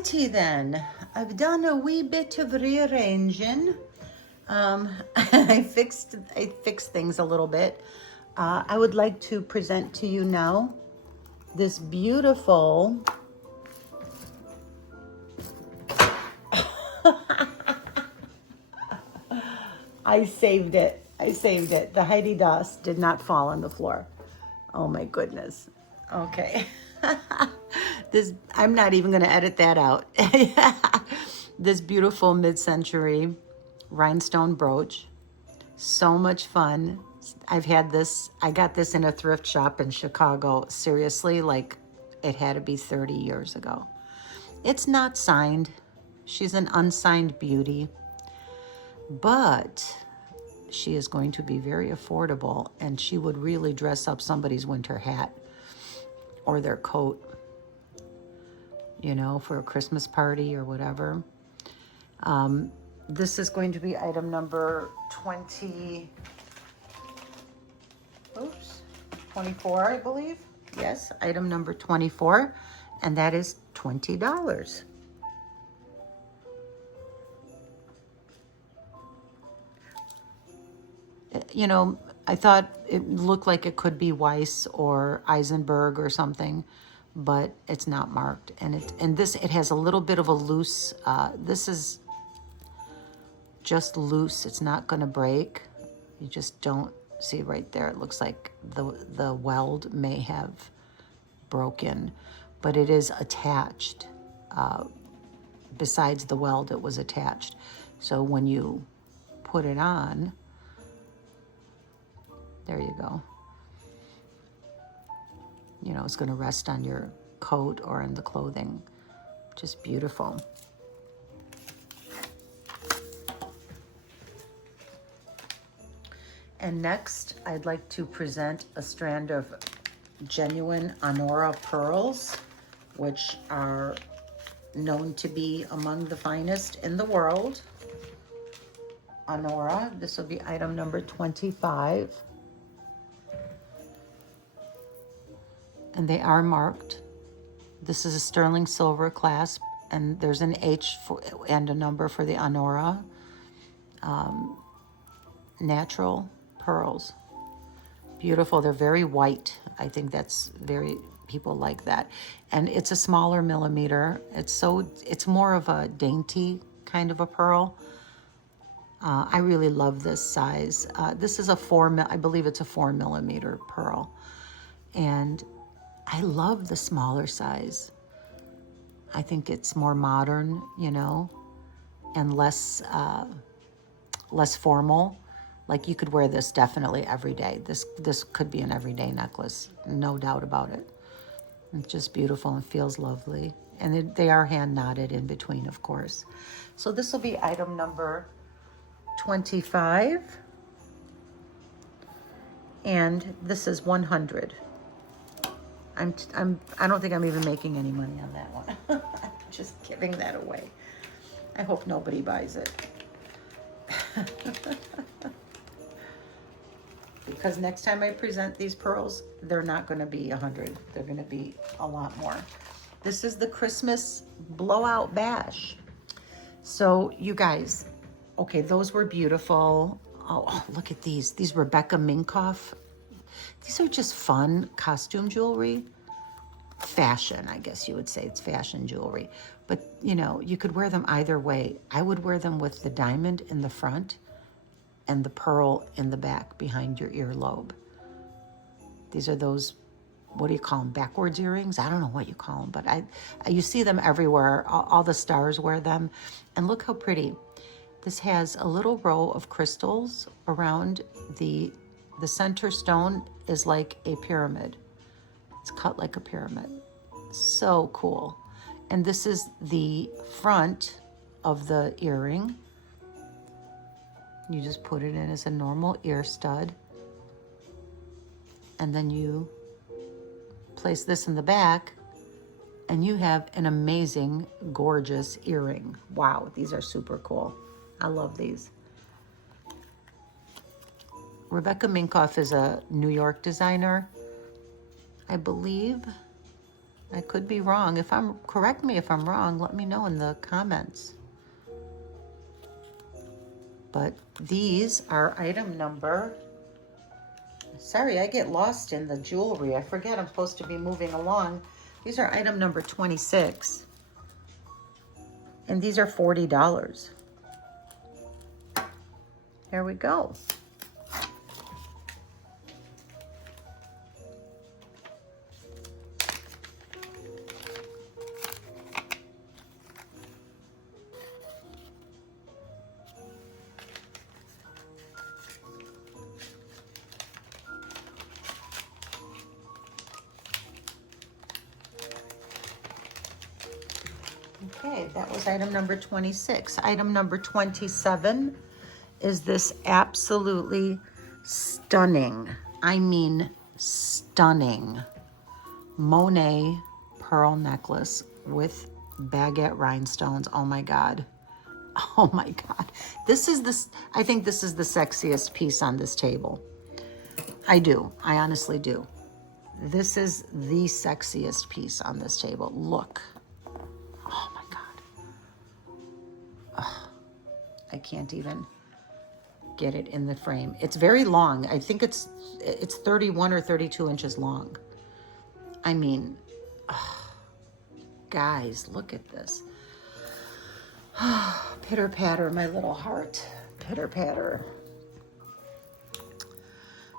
Righty then, I've done a wee bit of rearranging. I fixed things a little bit. I would like to present to you now this beautiful I saved it. The Heidi Das did not fall on the floor. Oh my goodness. Okay. I'm not even going to edit that out. This beautiful mid-century rhinestone brooch. So much fun. I got this in a thrift shop in Chicago. Seriously, like it had to be 30 years ago. It's not signed. She's an unsigned beauty. But she is going to be very affordable, and she would really dress up somebody's winter hat or their coat, for a Christmas party or whatever. This is going to be item number 24, I believe. Yes, item number 24, and that is $20. I thought it looked like it could be Weiss or Eisenberg or something, but it's not marked. And it has a little bit of a loose, this is just loose. It's not going to break. You just don't see right there. It looks like the weld may have broken, but it is attached. Besides the weld, it was attached. So when you put it on, there you go. It's going to rest on your coat or in the clothing. Just beautiful. And next, I'd like to present a strand of genuine Anora pearls, which are known to be among the finest in the world. Anora, this will be item number 25. And they are marked. This is a sterling silver clasp, and there's an H and a number for the Anora. Natural pearls. Beautiful. They're very white. I think people like that. And it's a smaller millimeter. It's more of a dainty kind of a pearl. I really love this size. This is I believe it's a 4 millimeter pearl. And I love the smaller size. I think it's more modern, and less formal. Like you could wear this definitely every day. This could be an everyday necklace, no doubt about it. It's just beautiful and feels lovely. And they are hand knotted in between, of course. So this will be item number 25. And this is 100. I don't think I'm even making any money on that one. I'm just giving that away. I hope nobody buys it. Because next time I present these pearls, they're not going to be 100. They're going to be a lot more. This is the Christmas blowout bash. So you guys, okay, those were beautiful. Oh, look at these. These Rebecca Minkoff. These are just fun costume jewelry. Fashion, I guess you would say it's fashion jewelry. But, you could wear them either way. I would wear them with the diamond in the front and the pearl in the back behind your earlobe. These are those, what do you call them, backwards earrings? I don't know what you call them, but you see them everywhere. All the stars wear them. And look how pretty. This has a little row of crystals around the center stone is like a pyramid. It's cut like a pyramid. So cool. And this is the front of the earring. You just put it in as a normal ear stud. And then you place this in the back, and you have an amazing, gorgeous earring. Wow, these are super cool. I love these. Rebecca Minkoff is a New York designer, I believe. I could be wrong. Correct me if I'm wrong. Let me know in the comments. But these are item number, sorry, I get lost in the jewelry. I forget I'm supposed to be moving along. These are item number 26. And these are $40. There we go. Okay, that was item number 26. Item number 27 is this absolutely stunning, I mean stunning, Monet pearl necklace with baguette rhinestones. Oh my God. Oh my God. I think this is the sexiest piece on this table. I honestly do. This is the sexiest piece on this table. Look. Oh my God. Ugh. I can't even get it in the frame. It's very long. I think it's 31 or 32 inches long. I mean, guys, look at this. Pitter patter, my little heart. Pitter patter.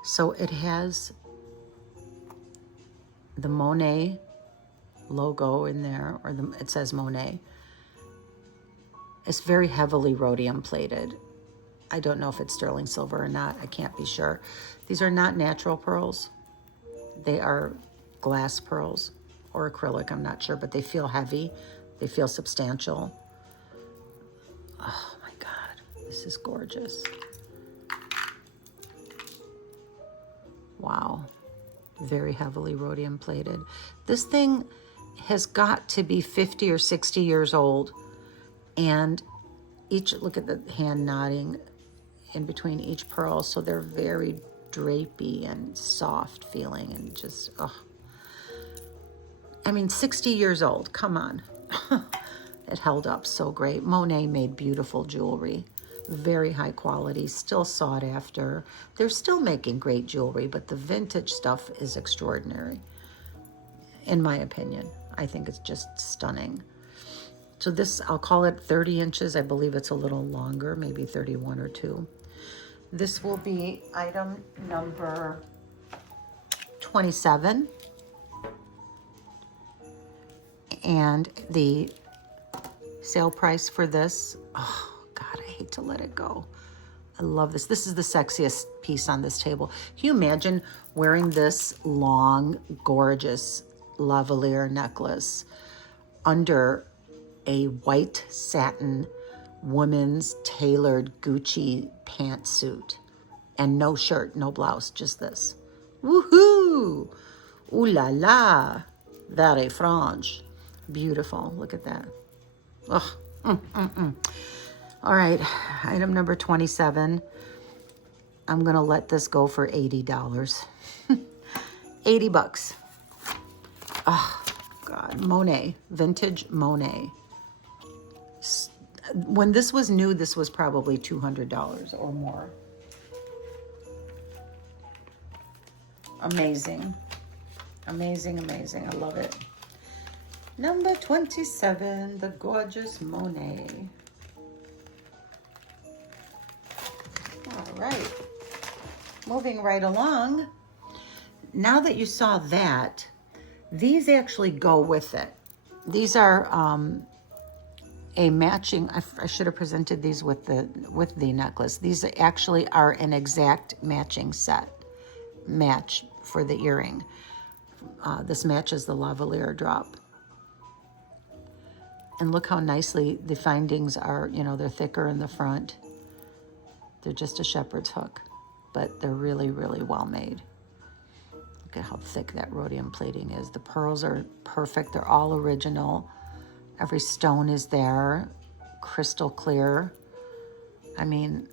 So it has the Monet logo in there, or it says Monet. It's very heavily rhodium plated. I don't know if it's sterling silver or not. I can't be sure. These are not natural pearls. They are glass pearls or acrylic, I'm not sure, but they feel heavy. They feel substantial. Oh my God, this is gorgeous. Wow, very heavily rhodium plated. This thing has got to be 50 or 60 years old, and look at the hand knotting in between each pearl, so they're very drapey and soft feeling, and just, oh. I mean, 60 years old, come on. It held up so great. Monet made beautiful jewelry, very high quality, still sought after. They're still making great jewelry, but the vintage stuff is extraordinary, in my opinion. I think it's just stunning. So this, I'll call it 30 inches. I believe it's a little longer, maybe 31 or 2. This will be item number 27. And the sale price for this, oh God, I hate to let it go. I love this. This is the sexiest piece on this table. Can you imagine wearing this long, gorgeous lavalier necklace under a white satin women's tailored Gucci pantsuit and no shirt, no blouse, just this. Woohoo! Ooh la la! Very French. Beautiful. Look at that. Oh. All right, item number 27. I'm gonna let this go for $80. 80 bucks. Oh God, Monet, vintage Monet. When this was new, this was probably $200 or more. Amazing. Amazing, amazing. I love it. Number 27, the gorgeous Monet. All right. Moving right along. Now that you saw that, these actually go with it. These are a matching, I should have presented these with the necklace. These actually are an exact matching set. Match for the earring. This matches the lavalier drop. And look how nicely the findings are, you know, they're thicker in the front. They're just a shepherd's hook, but they're really, really well made. Look at how thick that rhodium plating is. The pearls are perfect. They're all original. Every stone is there, crystal clear. I mean,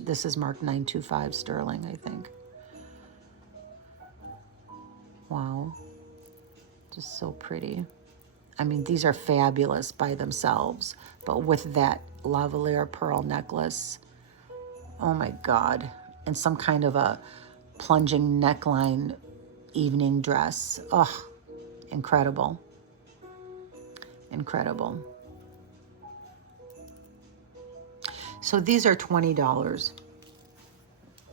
this is marked 925 sterling, I think. Wow. Just so pretty. I mean, these are fabulous by themselves, but with that lavalier pearl necklace, oh my God. And some kind of a plunging neckline evening dress. Oh, incredible. Incredible. So these are $20.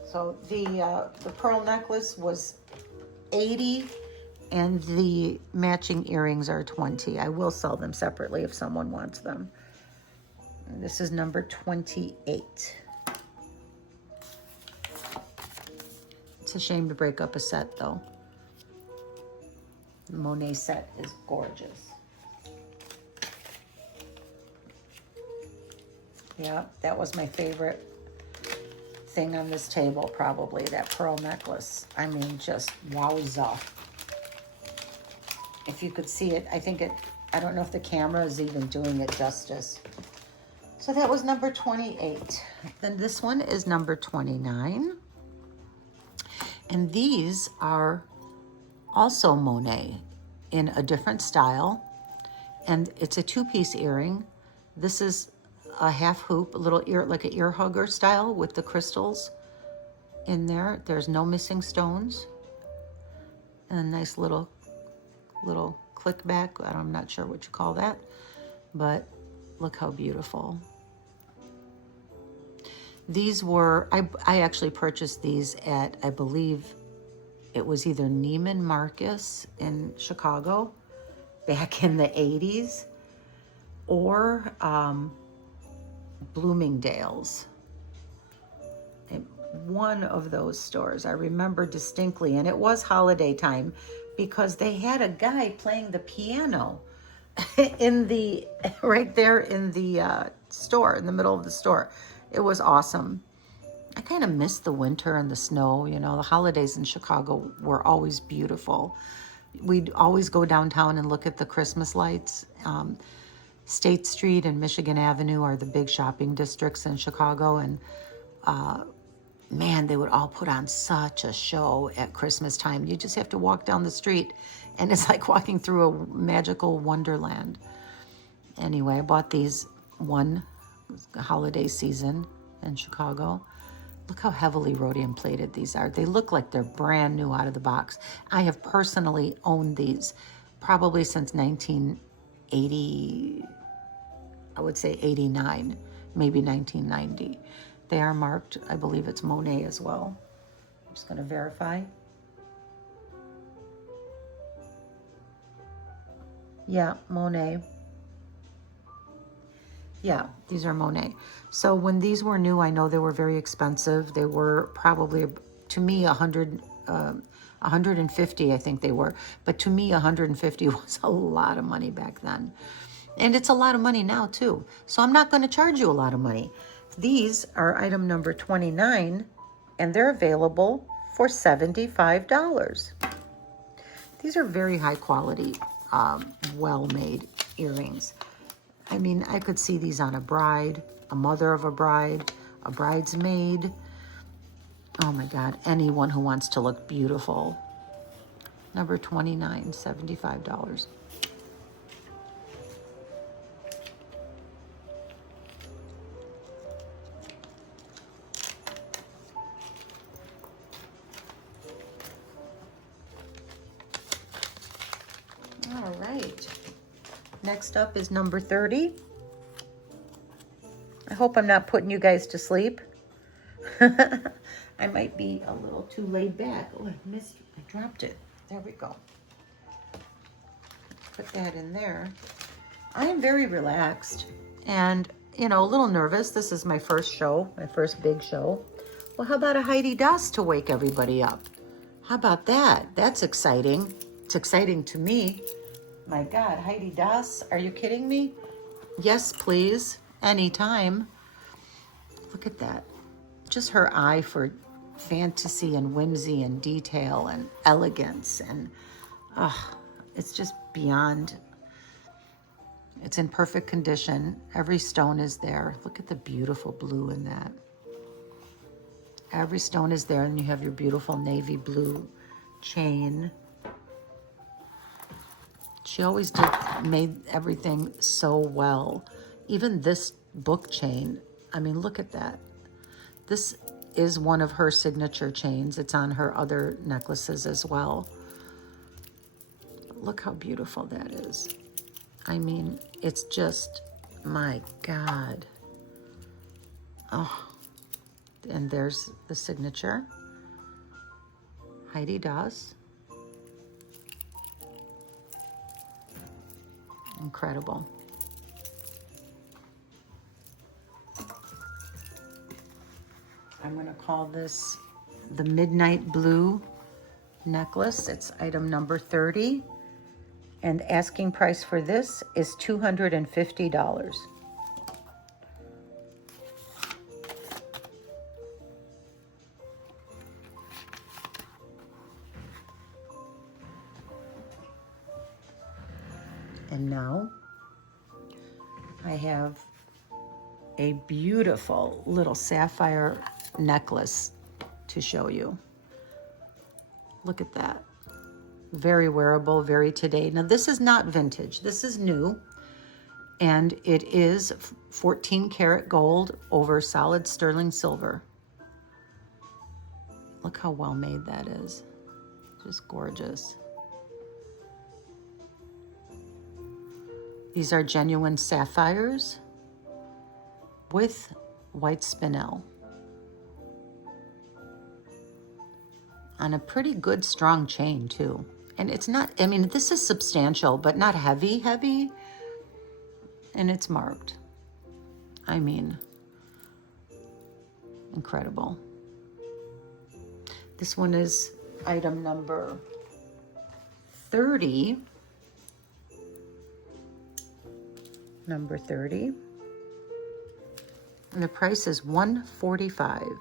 So the pearl necklace was $80 and the matching earrings are $20. I will sell them separately if someone wants them. And this is number 28. It's a shame to break up a set though. The Monet set is gorgeous. Yeah, that was my favorite thing on this table, probably, that pearl necklace. I mean, just wowza. If you could see it, I don't know if the camera is even doing it justice. So that was number 28. Then this one is number 29. And these are also Monet in a different style. And it's a two-piece earring. This is a half hoop, a little ear, like an ear hugger style with the crystals in there. There's no missing stones. And a nice little click back. I'm not sure what you call that, but look how beautiful. These were, I actually purchased these at, I believe it was either Neiman Marcus in Chicago back in the 80s or Bloomingdale's. One of those stores I remember distinctly, and it was holiday time because they had a guy playing the piano in the right there in the store, in the middle of the store. It was awesome. I kind of missed the winter and the snow. You know, the holidays in Chicago were always beautiful. We'd always go downtown and look at the Christmas lights. State Street and Michigan Avenue are the big shopping districts in Chicago, and man, they would all put on such a show at Christmas time. You just have to walk down the street and it's like walking through a magical wonderland. Anyway, I bought these one holiday season in Chicago. Look how heavily rhodium plated these are. They look like they're brand new out of the box. I have personally owned these probably since 1980, I would say 89, maybe 1990. They are marked, I believe it's Monet as well. I'm just gonna verify. Yeah, Monet. Yeah, these are Monet. So when these were new, I know they were very expensive. They were probably, to me, 150, I think they were. But to me, 150 was a lot of money back then. And it's a lot of money now, too. So I'm not going to charge you a lot of money. These are item number 29, and they're available for $75. These are very high quality, well-made earrings. I mean, I could see these on a bride, a mother of a bride, a bridesmaid. Oh my God, anyone who wants to look beautiful. Number 29, $75. All right. Next up is number 30. I hope I'm not putting you guys to sleep. I might be a little too laid back. Oh, I dropped it. There we go. Put that in there. I am very relaxed and, you know, a little nervous. This is my first show, my first big show. Well, how about a Heidi Daas to wake everybody up? How about that? That's exciting. It's exciting to me. My God, Heidi Daas, are you kidding me? Yes, please, anytime. Look at that. Just her eye for fantasy and whimsy and detail and elegance. And it's just beyond. It's in perfect condition. Every stone is there. Look at the beautiful blue in that. Every stone is there, and you have your beautiful navy blue chain. She always made everything so well. Even this book chain, I mean, look at that. This is one of her signature chains. It's on her other necklaces as well. Look how beautiful that is. I mean, it's just, my God. Oh, and there's the signature. Heidi Daus. Incredible. I'm going to call this the Midnight Blue necklace. It's item number 30. And asking price for this is $250. And now I have a beautiful little sapphire necklace to show you. Look at that. Very wearable, very today. Now this is not vintage, this is new. And it is 14 karat gold over solid sterling silver. Look how well made that is. Just gorgeous. These are genuine sapphires with white spinel. On a pretty good strong chain too. And it's not, I mean, this is substantial, but not heavy. And it's marked. I mean, incredible. This one is item number 30. Number 30. And the price is $145.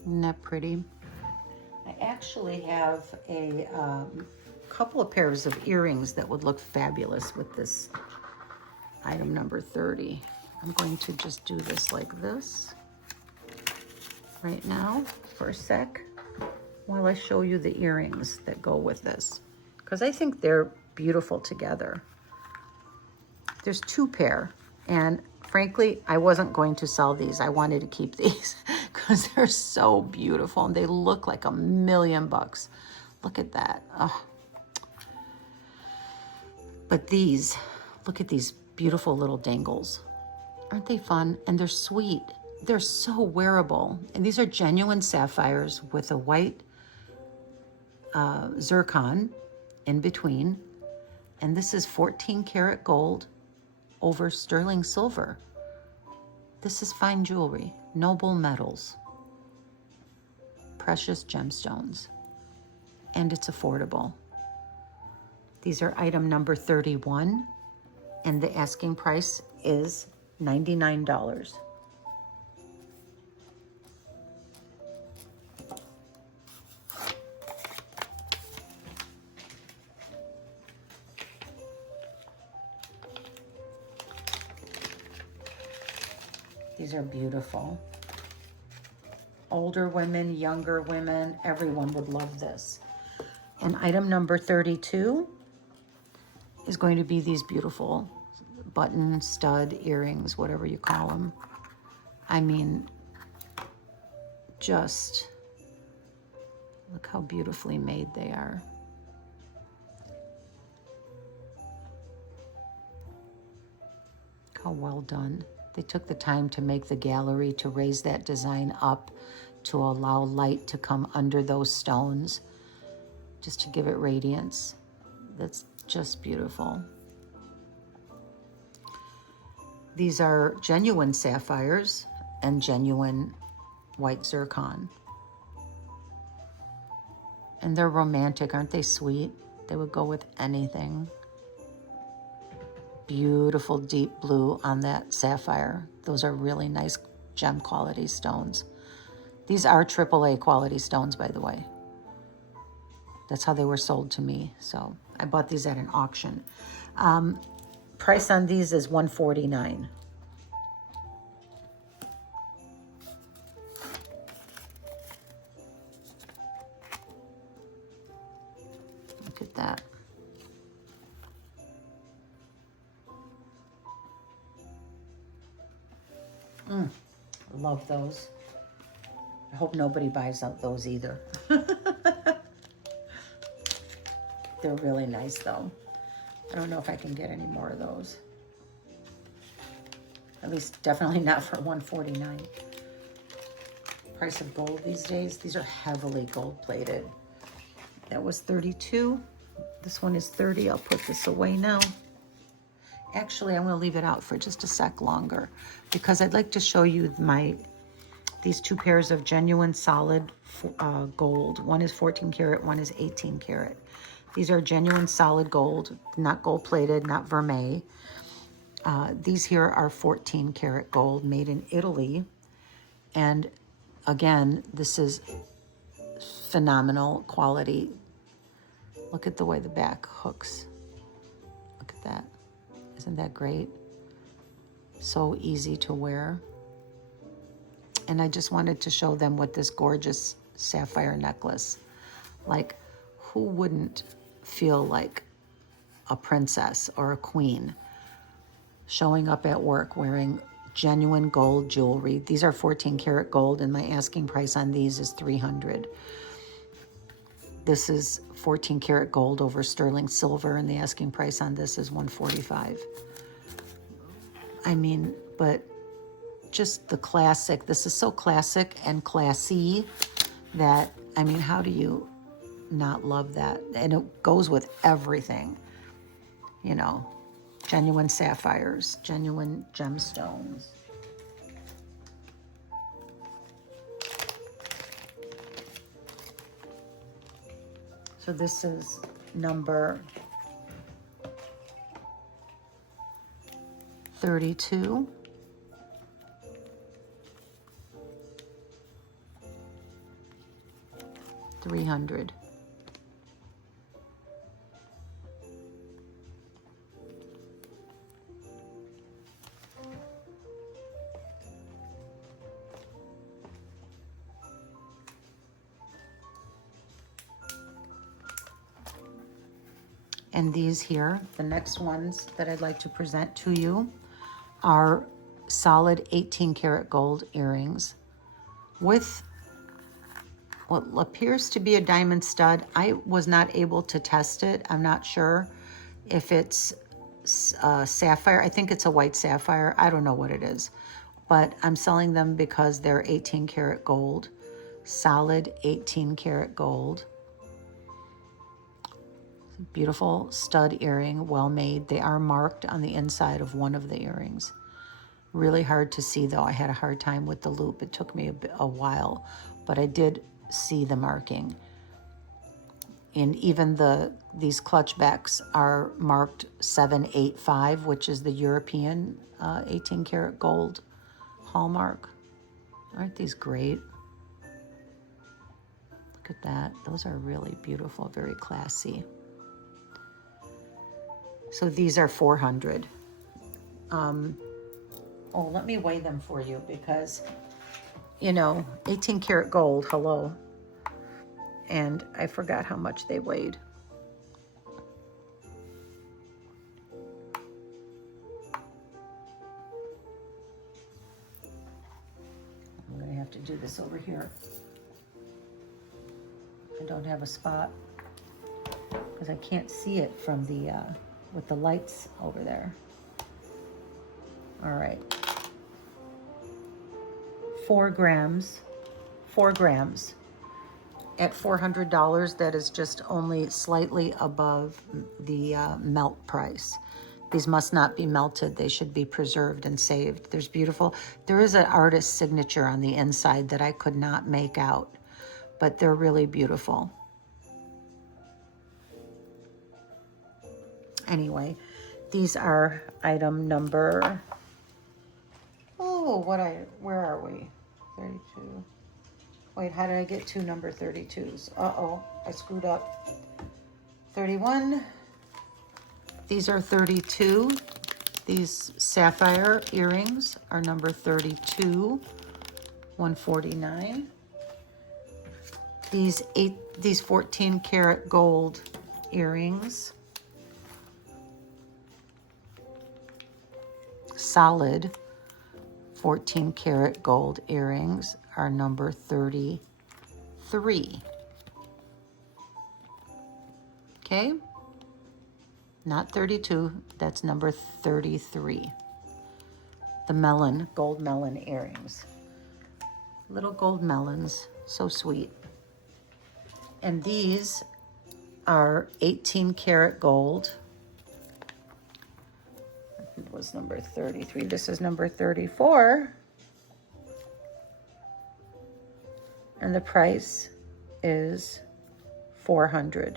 Isn't that pretty? I actually have a couple of pairs of earrings that would look fabulous with this item number 30. I'm going to just do this like this right now for a sec while I show you the earrings that go with this, because I think they're beautiful together. There's 2 pair, and frankly, I wasn't going to sell these. I wanted to keep these because they're so beautiful and they look like $1,000,000. Look at that. Oh. But these, look at these beautiful little dangles. Aren't they fun? And they're sweet. They're so wearable. And these are genuine sapphires with a white zircon in between. And this is 14 karat gold over sterling silver. This is fine jewelry, noble metals, precious gemstones, and it's affordable. These are item number 31, and the asking price is $99. These are beautiful. Older women, younger women, everyone would love this. And item number 32 is going to be these beautiful button, stud, earrings, whatever you call them. I mean, just look how beautifully made they are. How well done. They took the time to make the gallery to raise that design up to allow light to come under those stones, just to give it radiance. That's just beautiful. These are genuine sapphires and genuine white zircon. And they're romantic, aren't they sweet? They would go with anything. Beautiful deep blue on that sapphire. Those are really nice gem quality stones. These are AAA quality stones, by the way. That's how they were sold to me. So I bought these at an auction. Price on these is $149. Look at that. Love those. I hope nobody buys out those either. They're really nice though. I don't know if I can get any more of those. At least definitely not for $149. Price of gold these days. These are heavily gold plated. That was $32. This one is $30. I'll put this away now. Actually, I'm going to leave it out for just a sec longer because I'd like to show you these two pairs of genuine solid gold. One is 14 karat, one is 18 karat. These are genuine solid gold, not gold plated, not vermeil. These here are 14 karat gold made in Italy. And again, this is phenomenal quality. Look at the way the back hooks. Look at that. Isn't that great? So easy to wear. And I just wanted to show them with this gorgeous sapphire necklace. Like, who wouldn't feel like a princess or a queen showing up at work wearing genuine gold jewelry? These are 14 karat gold, and my asking price on these is $300. This is 14 karat gold over sterling silver, and the asking price on this is $145. I mean, but just the classic. This is so classic and classy that, I mean, how do you not love that? And it goes with everything, you know, genuine sapphires, genuine gemstones. So this is number 32. $300. And these here, the next ones that I'd like to present to you are solid 18 karat gold earrings with what appears to be a diamond stud. I was not able to test it. I'm not sure if it's sapphire. I think it's a white sapphire. I don't know what it is, but I'm selling them because they're 18 karat gold, solid 18 karat gold. Beautiful stud earring, well made. They are marked on the inside of one of the earrings. Really hard to see though. I had a hard time with the loop. It took me a while, but I did see the marking. And even these clutch backs are marked 785, which is the European 18 karat gold hallmark. Aren't these great? Look at that. Those are really beautiful, very classy. So these are $400. Oh, let me weigh them for you because, you know, 18 karat gold, hello. And I forgot how much they weighed. I'm gonna have to do this over here. I don't have a spot because I can't see it from the, with the lights over there. All right. 4 grams. At $400, that is just only slightly above the melt price. These must not be melted. They should be preserved and saved. There is an artist's signature on the inside that I could not make out, but they're really beautiful. Anyway, these are item number, where are we? 32. Wait, how did I get to number 32s? Uh-oh, I screwed up. 31. These are 32. These sapphire earrings are number 32, $149. These 14 karat gold earrings. Solid 14 karat gold earrings are number 33. Okay? Not 32, that's number 33. The melon, gold melon earrings. Little gold melons, so sweet. And these are 18 karat gold. It was number 33. This is number 34. And the price is $400.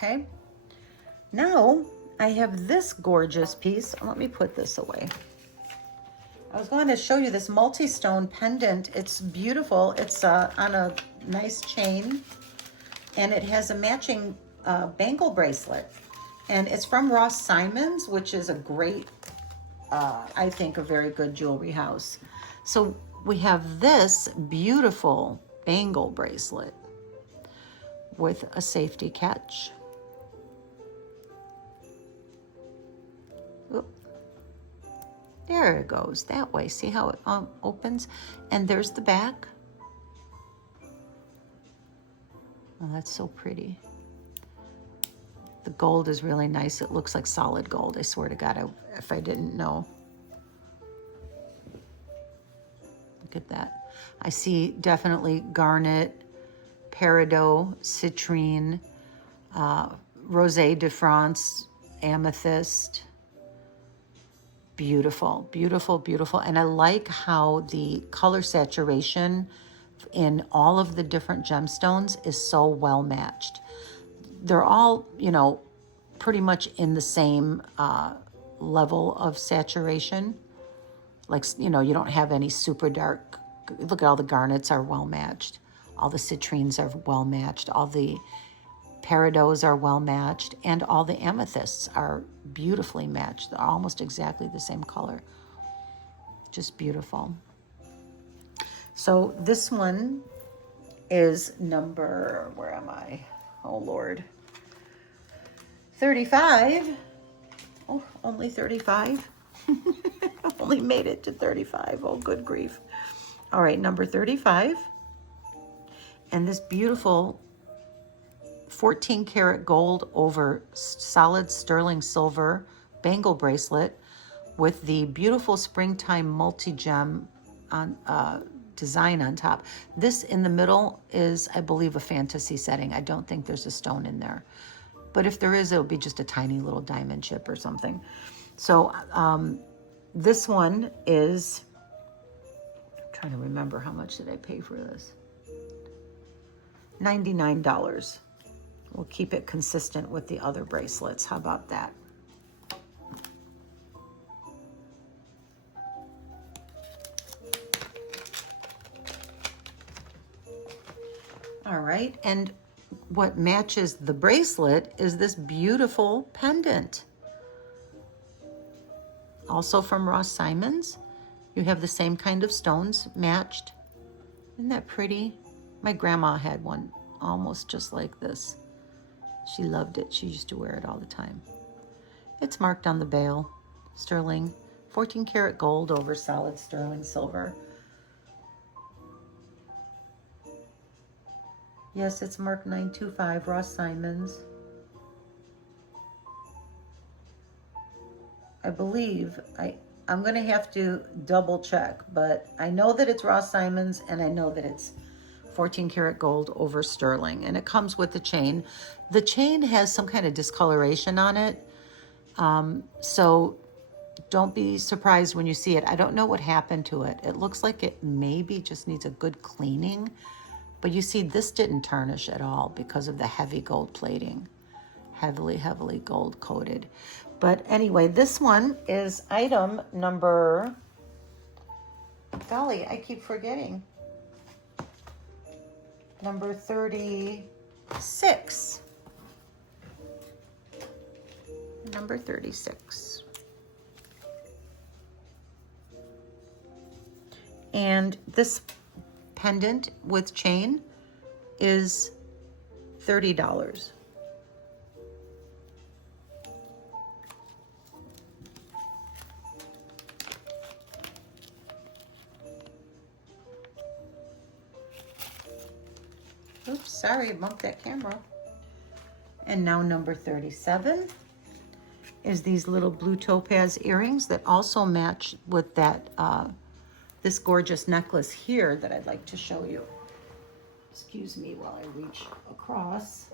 Okay, now I have this gorgeous piece. Let me put this away. I was going to show you this multi-stone pendant. It's beautiful. It's on a nice chain, and it has a matching bangle bracelet. And it's from Ross Simons, which is a great, I think, a very good jewelry house. So we have this beautiful bangle bracelet with a safety catch. Oop. There it goes, that way. See how it opens? And there's the back. Oh, that's so pretty. The gold is really nice. It looks like solid gold. I swear to God, if I didn't know. Look at that. I see definitely garnet, peridot, citrine, rosé de France, amethyst. Beautiful, beautiful, beautiful. And I like how the color saturation in all of the different gemstones is so well matched. They're all, you know, pretty much in the same level of saturation. Like, you know, you don't have any super dark. Look at all the garnets are well matched. All the citrines are well matched. All the peridots are well matched. And all the amethysts are beautifully matched. They're almost exactly the same color. Just beautiful. So this one is number, where am I? Oh, Lord. 35. Oh, only 35. Only made it to 35. Oh, good grief. All right, number 35. And this beautiful 14 karat gold over solid sterling silver bangle bracelet with the beautiful springtime multi-gem on design on top. This in the middle is, I believe, a fantasy setting. I don't think there's a stone in there. But if there is, it'll be just a tiny little diamond chip or something. So this one is, I'm trying to remember how much did I pay for this? $99. We'll keep it consistent with the other bracelets. How about that? All right, and what matches the bracelet is this beautiful pendant. Also from Ross Simons. You have the same kind of stones matched. Isn't that pretty? My grandma had one almost just like this. She loved it. She used to wear it all the time. It's marked on the bail. Sterling, 14 karat gold over solid sterling silver. Yes, it's marked 925, Ross Simons. I believe, I'm gonna have to double check, but I know that it's Ross Simons and I know that it's 14 karat gold over sterling, and it comes with the chain. The chain has some kind of discoloration on it, so don't be surprised when you see it. I don't know what happened to it. It looks like it maybe just needs a good cleaning, but you see this didn't tarnish at all because of the heavy gold plating. heavily gold coated. But anyway, this one is item number, golly, I keep forgetting. Number 36. Number 36. And this pendant with chain is $30. Oops, sorry, I bumped that camera. And now number 37 is these little blue topaz earrings that also match with that this gorgeous necklace here that I'd like to show you. Excuse me while I reach across.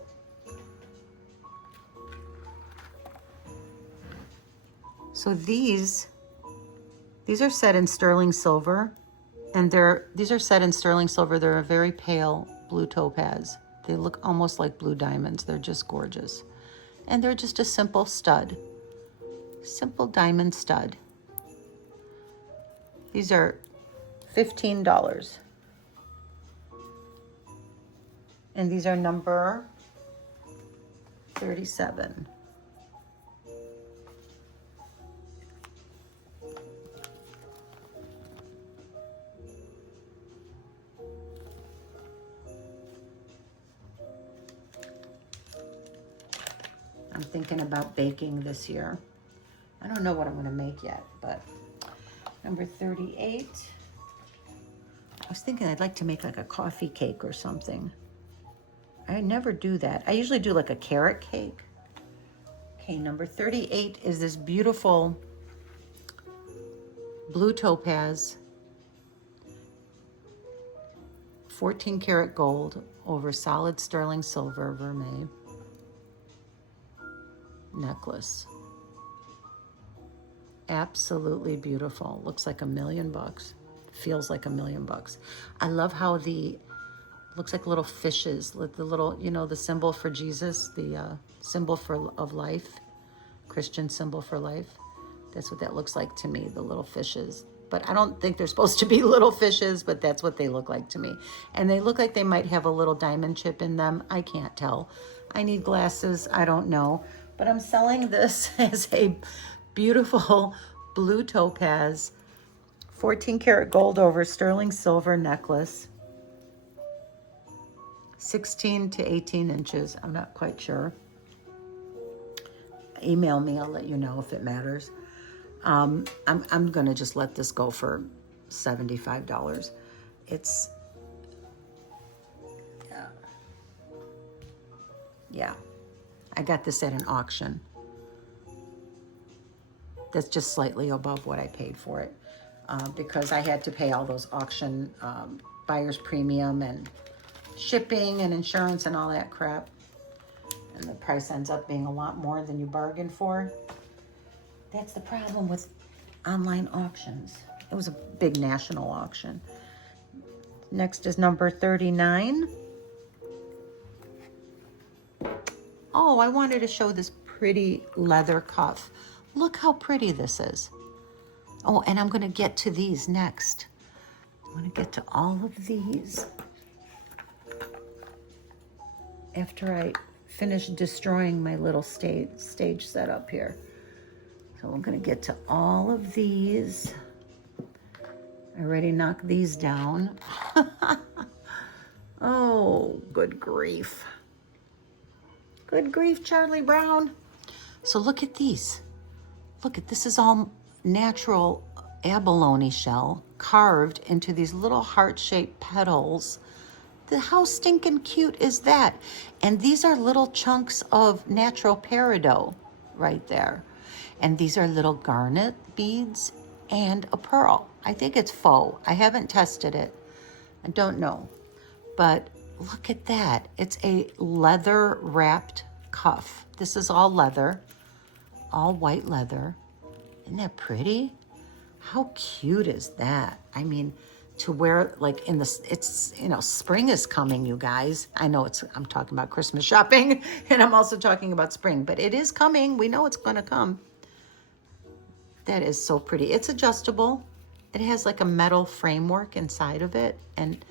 So these are set in sterling silver, and these are set in sterling silver. They're a very pale blue topaz. They look almost like blue diamonds. They're just gorgeous. And they're just a simple stud. Simple diamond stud. These are $15. And these are number 37. I'm thinking about baking this year. I don't know what I'm going to make yet, but number 38. I was thinking I'd like to make like a coffee cake or something. I never do that. I usually do like a carrot cake. Okay, number 38 is this beautiful blue topaz, 14 karat gold over solid sterling silver vermeil necklace. Absolutely beautiful. Looks like $1 million. Feels like $1 million. I love how looks like little fishes, like the little, you know, the symbol for Jesus, the symbol of life, Christian symbol for life. That's what that looks like to me, the little fishes. But I don't think they're supposed to be little fishes, but that's what they look like to me. And they look like they might have a little diamond chip in them. I can't tell. I need glasses. I don't know. But I'm selling this as a beautiful blue topaz, 14 karat gold over sterling silver necklace, 16 to 18 inches. I'm not quite sure. Email me, I'll let you know if it matters. I'm gonna just let this go for $75. It's, yeah. I got this at an auction. That's just slightly above what I paid for it because I had to pay all those auction buyer's premium and shipping and insurance and all that crap. And the price ends up being a lot more than you bargained for. That's the problem with online auctions. It was a big national auction. Next is number 39. Oh, I wanted to show this pretty leather cuff. Look how pretty this is. Oh, and I'm going to get to these next. I'm going to get to all of these after I finish destroying my little stage setup here. So I'm going to get to all of these. I already knocked these down. Oh, good grief. Good grief, Charlie Brown. So look at these. Look at this is all natural abalone shell carved into these little heart-shaped petals. How stinking cute is that? And these are little chunks of natural peridot right there. And these are little garnet beads and a pearl. I think it's faux. I haven't tested it. I don't know. But look at that. It's a leather wrapped cuff. This is all leather, all white leather. Isn't that pretty? How cute is that? I mean, to wear like in the, it's, you know, spring is coming, you guys. I know I'm talking about Christmas shopping and I'm also talking about spring, but it is coming. We know it's going to come. That is so pretty. It's adjustable. It has like a metal framework inside of it, and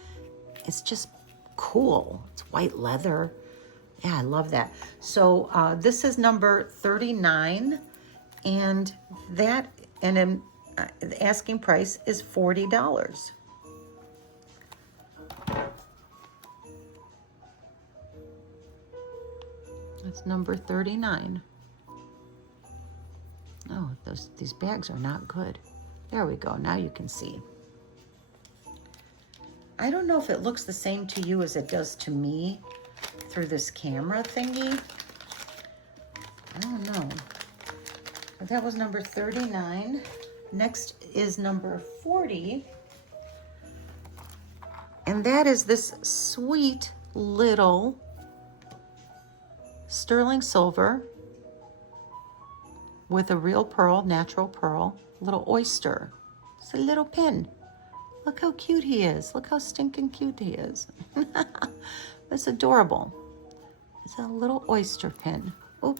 it's just cool. It's white leather. Yeah, I love that. So this is number 39, and that, and then the asking price is $40. That's number 39. Oh, these bags are not good. There we go. Now you can see. I don't know if it looks the same to you as it does to me through this camera thingy. I don't know. But that was number 39. Next is number 40. And that is this sweet little sterling silver with a real pearl, natural pearl, little oyster. It's a little pin. Look how cute he is. Look how stinking cute he is. That's adorable. It's a little oyster pin. Oh,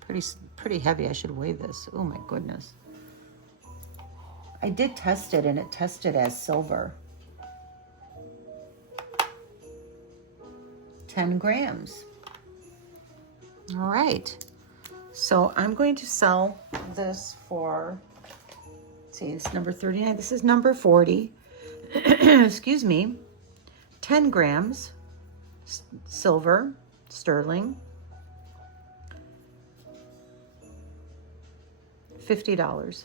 pretty heavy. I should weigh this. Oh my goodness. I did test it, and it tested as silver. 10 grams. All right. So I'm going to sell this for, let's see, it's number 39. This is number 40. Excuse me. 10 grams silver, sterling. $50.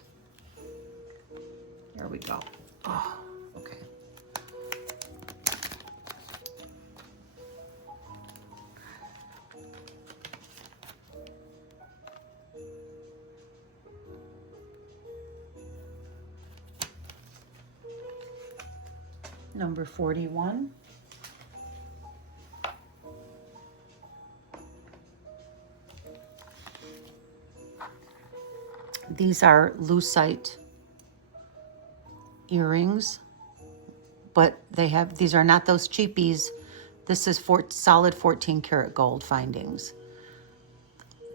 There we go. Oh, okay. Number 41. These are lucite earrings, but these are not those cheapies. This is solid 14 karat gold findings.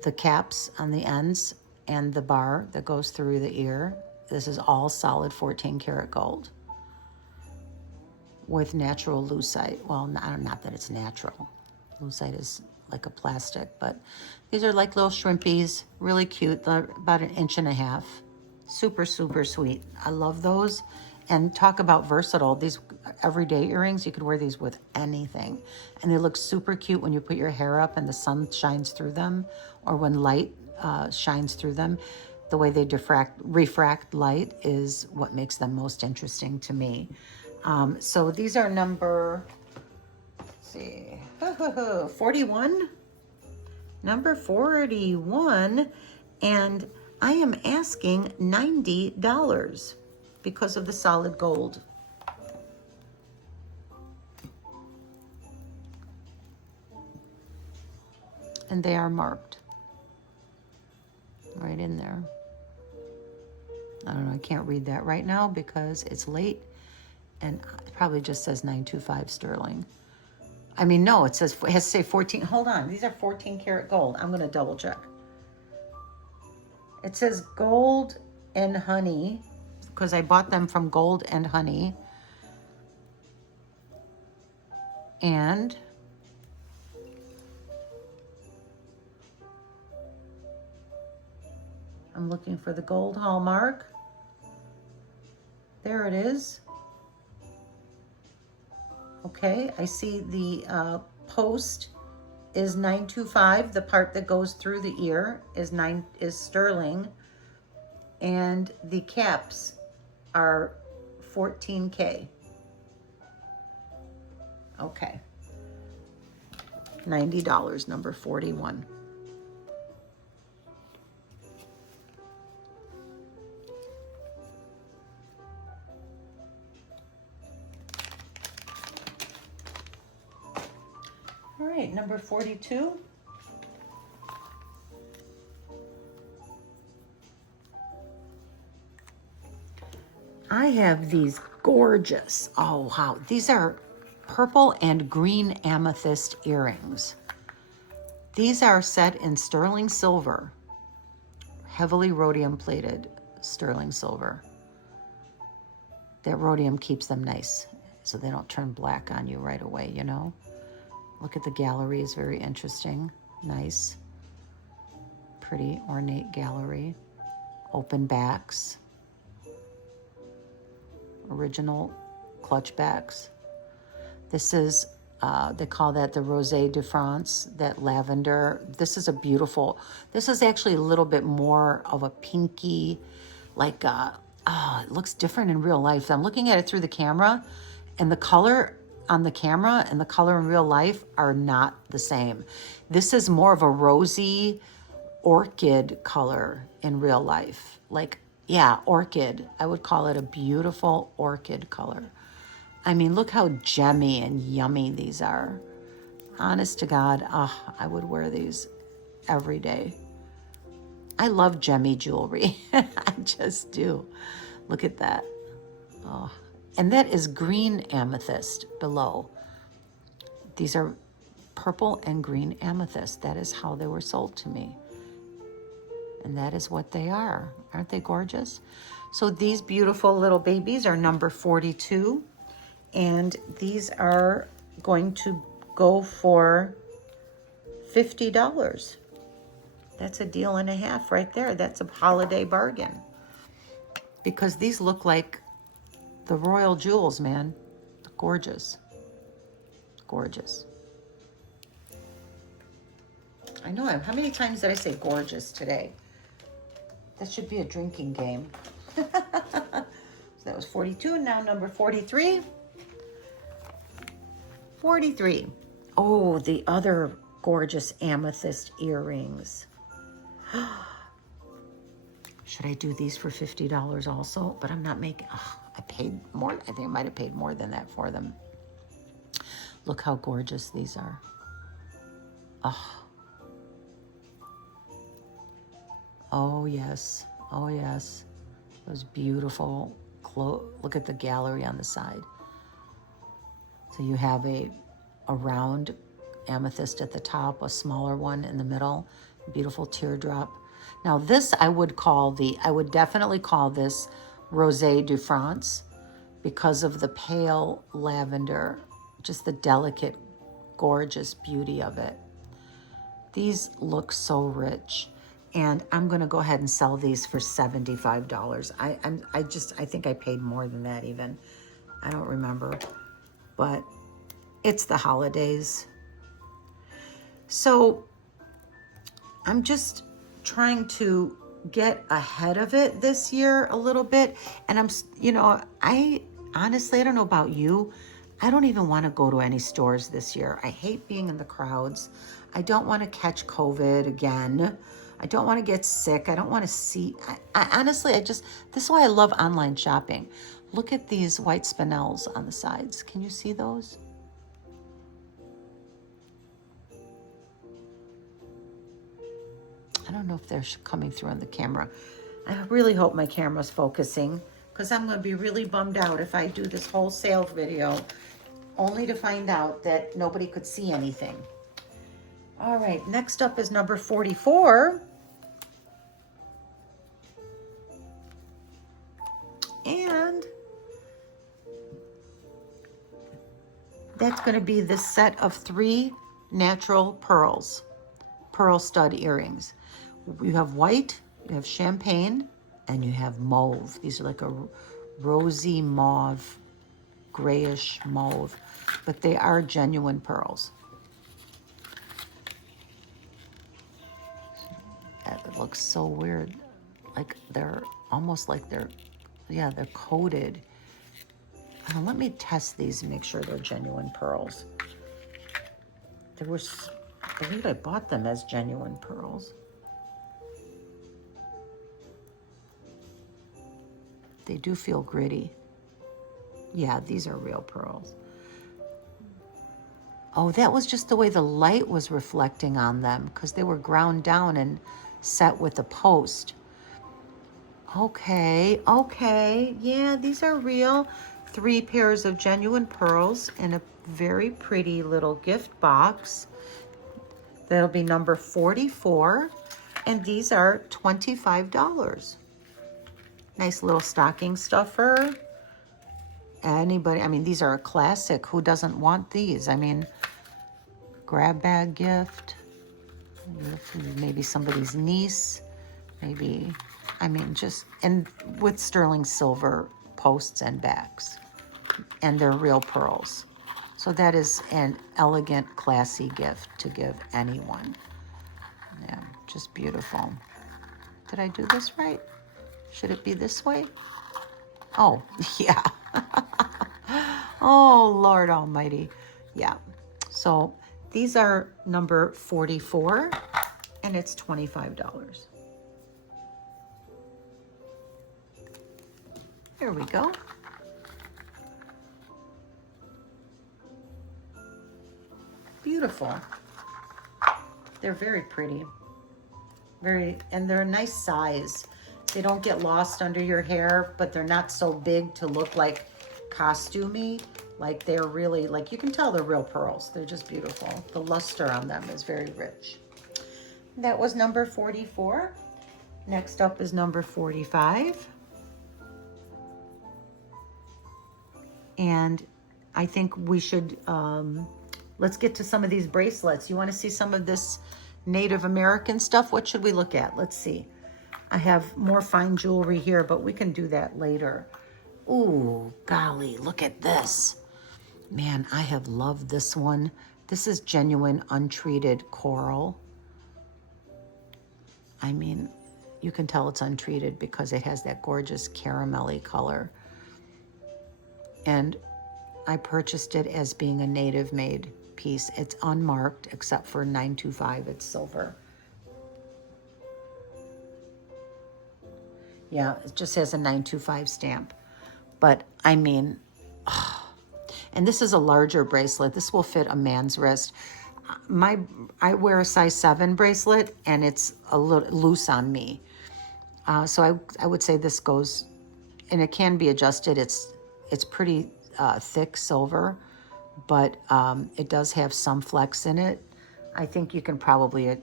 The caps on the ends and the bar that goes through the ear, this is all solid 14 karat gold with natural lucite. Well, not that it's natural. Lucite is like a plastic, but these are like little shrimpies, really cute. They're about 1.5 inches. Super, super sweet. I love those. And talk about versatile. These everyday earrings, you could wear these with anything. And they look super cute when you put your hair up and the sun shines through them, or when light shines through them. The way they refract light is what makes them most interesting to me. So these are number, let's see, 41. Number 41. And I am asking $90 because of the solid gold. And they are marked right in there. I don't know, I can't read that right now because it's late, and it probably just says 925 sterling. I mean, no, it has to say 14. Hold on, these are 14 karat gold. I'm going to double check. It says gold and honey because I bought them from Gold and Honey. And I'm looking for the gold hallmark. There it is. Okay, I see the post is 925. The part that goes through the ear is sterling, and the caps are 14K. Okay, $90, number 41. All right, number 42. I have these Gorgeous. Oh, wow. These are purple and green amethyst earrings. These are set in sterling silver, heavily rhodium plated sterling silver. That rhodium keeps them nice so they don't turn black on you right away, you know? Look at the gallery, is very interesting. Nice. Pretty ornate gallery. Open backs. Original clutch backs. This is, they call that the Rosé de France, that lavender. This is a beautiful, this is actually a little bit more of a pinky, like, it looks different in real life. I'm looking at it through the camera, and the color on the camera and the color in real life are not the same. This is more of a rosy orchid color in real life. Like, yeah, orchid. I would call it a beautiful orchid color. I mean, look how gemmy and yummy these are. Honest to God, I would wear these every day. I love gemmy jewelry. I just do. Look at that. Oh, and that is green amethyst below. These are purple and green amethyst. That is how they were sold to me. And that is what they are. Aren't they gorgeous? So these beautiful little babies are number 42. And these are going to go for $50. That's a deal and a half right there. That's a holiday bargain. Because these look like the royal jewels, man. Gorgeous. Gorgeous. I know. How many times did I say gorgeous today? That should be a drinking game. So that was 42, and now number 43. 43. Oh, the other gorgeous amethyst earrings. Should I do these for $50 also? But I'm not making, I paid more. I think I might have paid more than that for them. Look how gorgeous these are. Oh, yes. Oh, yes. Those beautiful look at the gallery on the side. So you have a round amethyst at the top, a smaller one in the middle, beautiful teardrop. Now this I would definitely call this Rosé de France because of the pale lavender, just the delicate, gorgeous beauty of it. These look so rich. And I'm going to go ahead and sell these for $75. I think I paid more than that even. I don't remember. But it's the holidays. So I'm just trying to get ahead of it this year a little bit. And I honestly, I don't know about you. I don't even want to go to any stores this year. I hate being in the crowds. I don't want to catch COVID again. I don't want to get sick. I don't want to see. I honestly, this is why I love online shopping. Look at these white spinels on the sides. Can you see those? I don't know if they're coming through on the camera. I really hope my camera's focusing because I'm going to be really bummed out if I do this whole sale video only to find out that nobody could see anything. All right, next up is number 44. And that's going to be this set of 3 natural pearls, pearl stud earrings. You have white, you have champagne, and you have mauve. These are like a rosy mauve, grayish mauve, but they are genuine pearls. That looks so weird. Like they're almost like they're coated. Let me test these and make sure they're genuine pearls. I believe I bought them as genuine pearls. They do feel gritty. Yeah, these are real pearls. Oh, that was just the way the light was reflecting on them because they were ground down and set with a post. Okay. Yeah, these are real. 3 pairs of genuine pearls in a very pretty little gift box. That'll be number 44. And these are $25. Nice little stocking stuffer. Anybody, I mean, these are a classic. Who doesn't want these? I mean, grab bag gift. Maybe somebody's niece. Maybe, I mean, just, and with sterling silver posts and backs. And they're real pearls. So that is an elegant, classy gift to give anyone. Yeah, just beautiful. Did I do this right? Should it be this way? Oh, yeah. Oh, Lord Almighty. Yeah. So these are number 44, and it's $25. Here we go. Beautiful. They're very pretty. And they're a nice size. They don't get lost under your hair, but they're not so big to look like costumey. Like they're really, like you can tell they're real pearls. They're just beautiful. The luster on them is very rich. That was number 44. Next up is number 45. And I think we should, let's get to some of these bracelets. You want to see some of this Native American stuff? What should we look at? Let's see. I have more fine jewelry here, but we can do that later. Ooh, golly, look at this. Man, I have loved this one. This is genuine untreated coral. I mean, you can tell it's untreated because it has that gorgeous caramelly color. And I purchased it as being a native made piece. It's unmarked except for 925, it's silver. Yeah, it just has a 925 stamp. But I mean, and this is a larger bracelet. This will fit a man's wrist. I wear a size 7 bracelet and it's a little loose on me. So I would say this goes, and it can be adjusted. It's pretty thick silver, but it does have some flex in it. I think you can probably,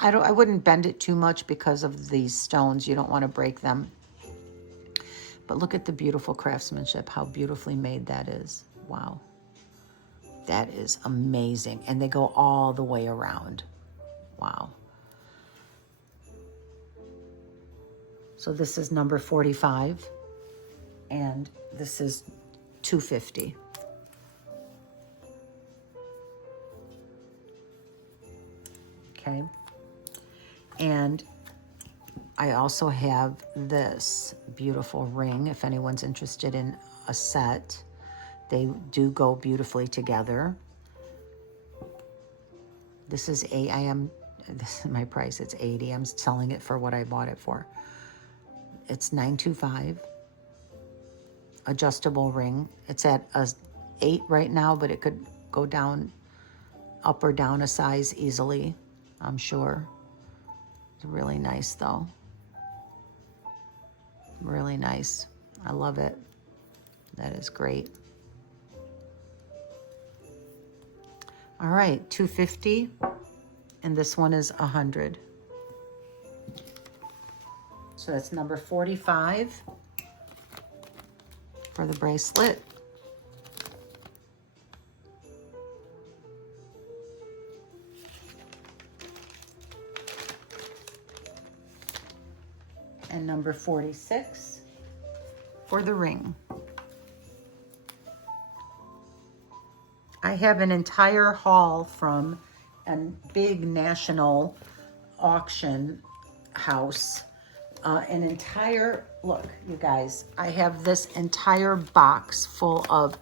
I wouldn't bend it too much because of these stones. You don't want to break them. But look at the beautiful craftsmanship, how beautifully made that is. Wow. That is amazing. And they go all the way around. Wow. So this is number 45. And this is $250. Okay. And I also have this beautiful ring. If anyone's interested in a set, they do go beautifully together. This is this is my price. It's $80. I'm selling it for what I bought it for. It's $925. Adjustable ring. It's at a 8 right now, but it could go down, up or down a size easily, I'm sure. It's really nice though. Really nice. I love it. That is great. All right, $250, and this one is $100. So that's number 45 for the bracelet. And number 46 for the ring. I have an entire haul from a big national auction house. Look, you guys, I have this entire box full of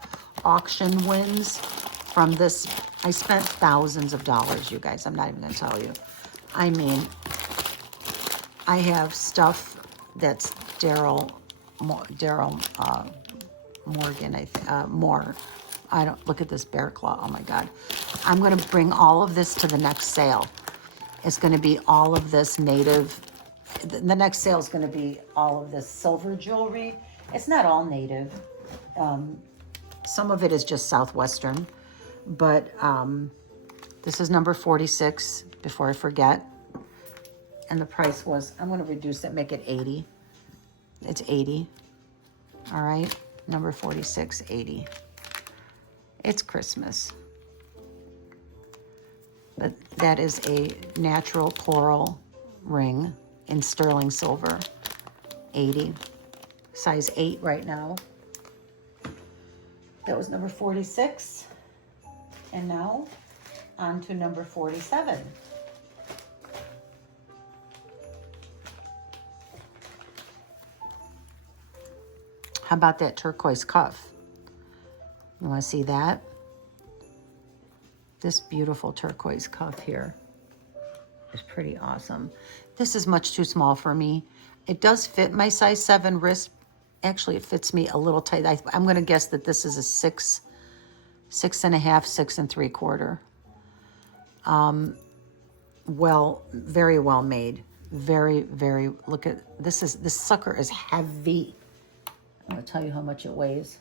auction wins from this. I spent thousands of dollars, you guys. I'm not even gonna tell you. I mean, I have stuff that's Daryl Morgan, I think, Moore. I don't, look at this bear claw, oh my God. I'm gonna bring all of this to the next sale. It's gonna be all of this native the next sale is going to be all of this silver jewelry. It's not all native. Some of it is just Southwestern, but this is number 46 before I forget. And the price was, I'm going to reduce it, make it 80. It's 80. All right. Number 46, 80. It's Christmas. But that is a natural coral ring in sterling silver. 80. Size 8 right now. That was number 46. And now on to number 47. How about that turquoise cuff? You want to see that? This beautiful turquoise cuff here is pretty awesome. This is much too small for me. It does fit my size 7 wrist. Actually, it fits me a little tight. I'm going to guess that this is a 6, 6.5, 6 3/4. Well, very well made. Very, very, look at, this sucker is heavy. I'm going to tell you how much it weighs.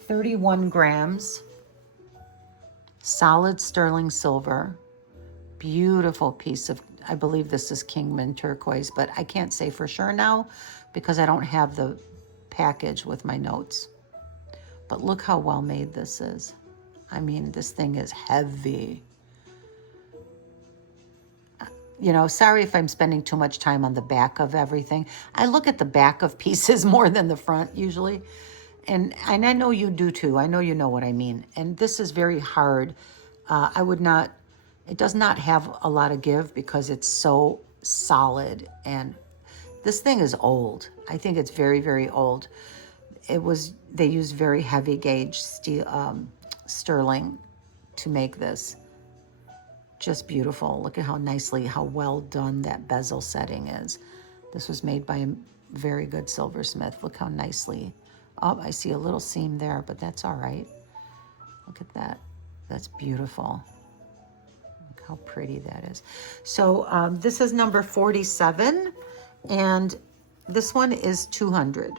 31 grams. Solid sterling silver. Beautiful piece of, I believe this is Kingman turquoise, but I can't say for sure now because I don't have the package with my notes. But look how well made this is. I mean, this thing is heavy. You know, sorry if I'm spending too much time on the back of everything. I look at the back of pieces more than the front usually. And I know you do too. I know you know what I mean. And this is very hard. I would not, it does not have a lot of give because it's so solid. And this thing is old. I think it's very, very old. They used very heavy gauge steel, sterling to make this. Just beautiful. Look at how well done that bezel setting is. This was made by a very good silversmith. Look how nicely. Oh, I see a little seam there, but that's all right. Look at that. That's beautiful. Look how pretty that is. So this is number 47, and this one is 200.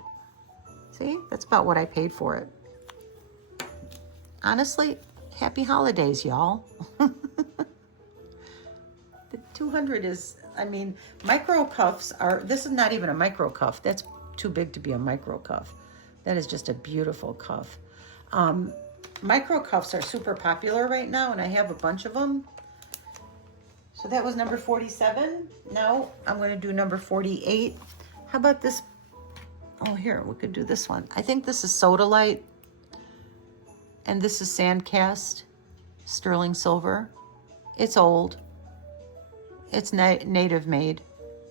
See, that's about what I paid for it. Honestly, happy holidays, y'all. The 200 is, I mean, micro cuffs are, this is not even a micro cuff. That's too big to be a micro cuff. That is just a beautiful cuff. Micro cuffs are super popular right now, and I have a bunch of them. So that was number 47. Now I'm going to do number 48. How about this? Oh, here, we could do this one. I think this is Sodalite, and this is Sandcast sterling silver. It's old. It's native made.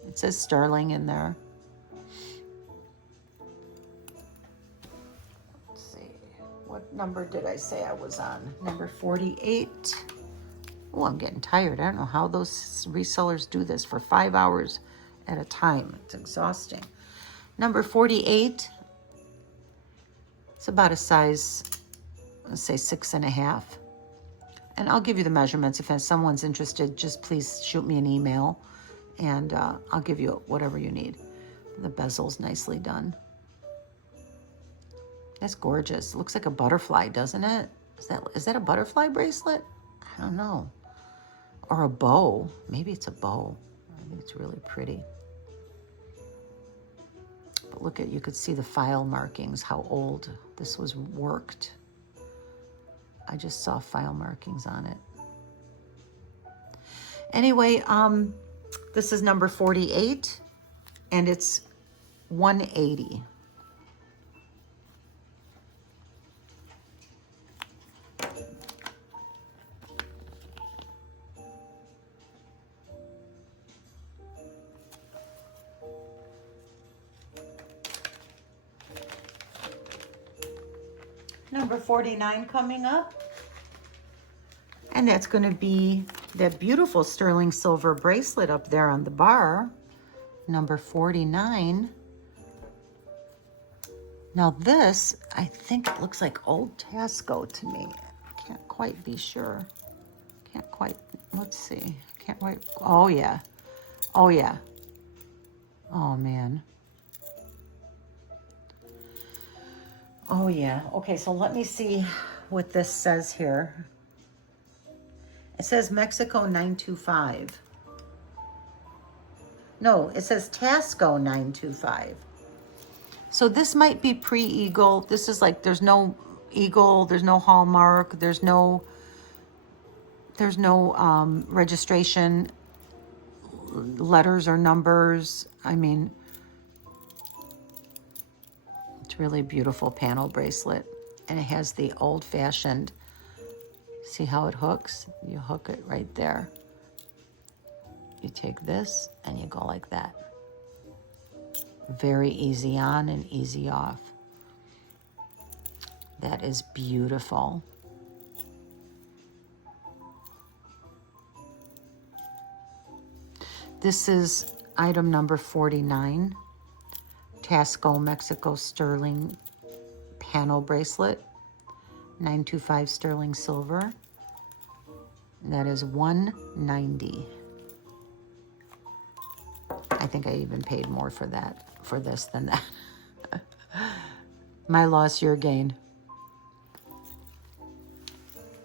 It says sterling in there. Let's see. What number did I say I was on? Number 48. Oh, I'm getting tired. I don't know how those resellers do this for 5 hours at a time. It's exhausting. Number 48. It's about a size, let's say 6.5. And I'll give you the measurements. If someone's interested, just please shoot me an email and I'll give you whatever you need. The bezel's nicely done. That's gorgeous. It looks like a butterfly, doesn't it? Is that a butterfly bracelet? I don't know. Or a bow. Maybe it's a bow. I think it's really pretty. But look at, you could see the file markings, how old this was worked. I just saw file markings on it. Anyway, this is number 48, and it's 180. Number 49 coming up. And that's going to be that beautiful sterling silver bracelet up there on the bar. Number 49. Now this, I think it looks like old Tasco to me. Can't quite be sure. Can't quite, let's see. Can't quite, oh yeah. Oh, yeah. Oh, man. Oh, yeah. Okay, so let me see what this says here. It says Mexico 925. No, it says Tasco 925. So this might be pre-Eagle. This is like, there's no Eagle, there's no Hallmark, there's no registration letters or numbers. I mean, it's really beautiful panel bracelet. And it has the old-fashioned, see how it hooks? You hook it right there. You take this and you go like that. Very easy on and easy off. That is beautiful. This is item number 49. Tasco Mexico sterling panel bracelet. 925 sterling silver. That is $190. I think I even paid more for this than that. My loss, your gain.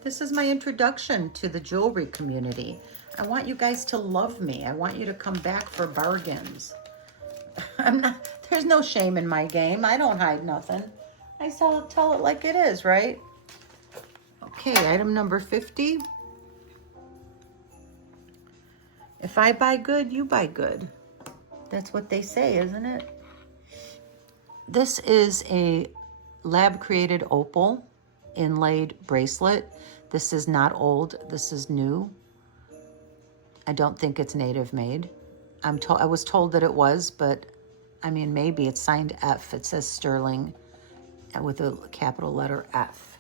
This is my introduction to the jewelry community. I want you guys to love me. I want you to come back for bargains. There's no shame in my game. I don't hide nothing. I tell it like it is, right? Okay, item number 50. If I buy good, you buy good. That's what they say, isn't it? This is a lab-created opal inlaid bracelet. This is not old. This is new. I don't think it's native made. I was told that it was, but I mean, maybe it's signed F. It says sterling with a capital letter F.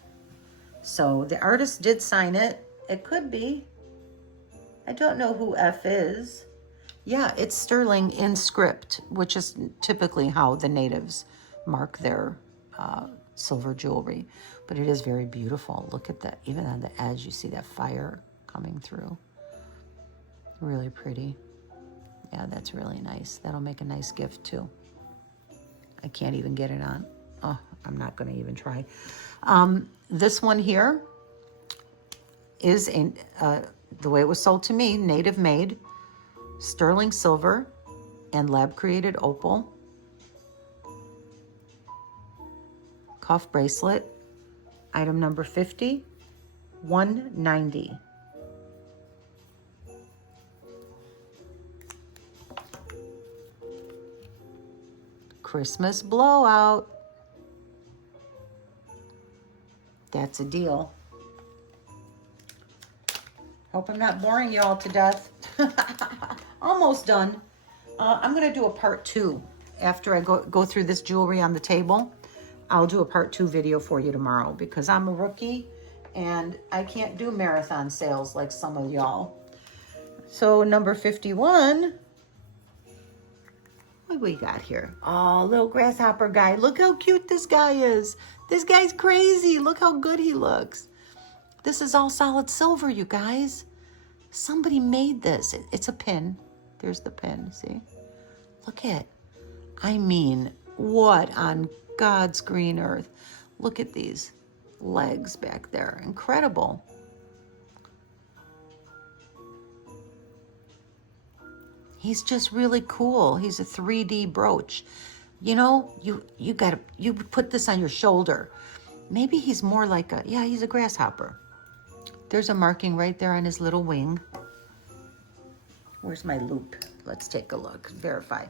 So the artist did sign it. It could be. I don't know who F is. Yeah, it's sterling in script, which is typically how the natives mark their silver jewelry. But it is very beautiful. Look at that. Even on the edge, you see that fire coming through. Really pretty. Yeah, that's really nice. That'll make a nice gift too. I can't even get it on. Oh, I'm not going to even try. This one here is the way it was sold to me, native made, sterling silver and lab created opal. Cuff bracelet, item number 50, $190. Christmas blowout. That's a deal. Hope I'm not boring y'all to death. Almost done. I'm going to do a part 2 after I go through this jewelry on the table. I'll do a part 2 video for you tomorrow because I'm a rookie and I can't do marathon sales like some of y'all. So number 51. What we got here? Oh, little grasshopper guy. Look how cute this guy is. This guy's crazy. Look how good he looks. This is all solid silver, you guys. Somebody made this. It's a pin. There's the pin, see? Look at, I mean, what on God's green earth? Look at these legs back there. Incredible. He's just really cool. He's a 3D brooch. You know, you put this on your shoulder. Maybe he's more like he's a grasshopper. There's a marking right there on his little wing. Where's my loop? Let's take a look, verify.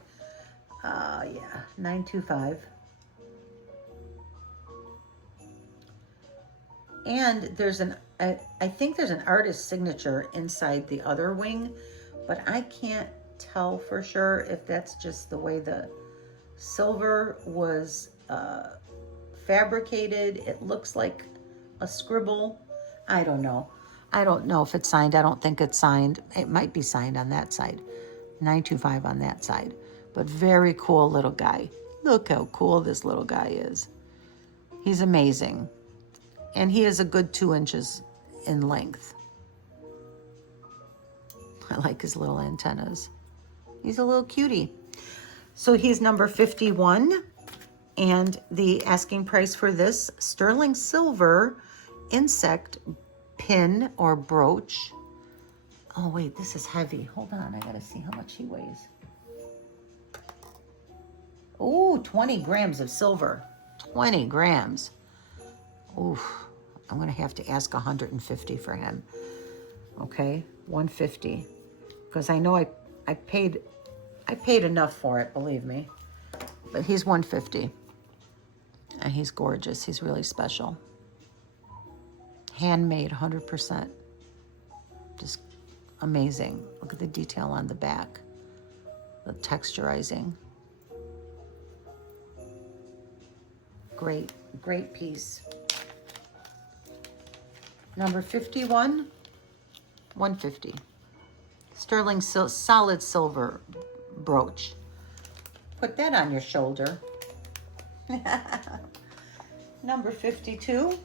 Yeah, 925. And there's I think there's an artist's signature inside the other wing, but I can't tell for sure if that's just the way the silver was fabricated. It looks like a scribble. I don't know. I don't know if it's signed. I don't think it's signed. It might be signed on that side. 925 on that side. But very cool little guy. Look how cool this little guy is. He's amazing. And he is a good 2 inches in length. I like his little antennas. He's a little cutie. So he's number 51. And the asking price for this sterling silver insect pin or brooch. Oh wait, this is heavy. Hold on, I gotta see how much he weighs. Oh, 20 grams of silver. 20 grams. Oof, I'm gonna have to ask 150 for him. Okay, 150. Because I know I paid enough for it, believe me. But he's 150. And he's gorgeous. He's really special. Handmade, 100%. Just amazing. Look at the detail on the back. The texturizing. Great, great piece. Number 51, 150. Sterling solid silver brooch. Put that on your shoulder. Number 52.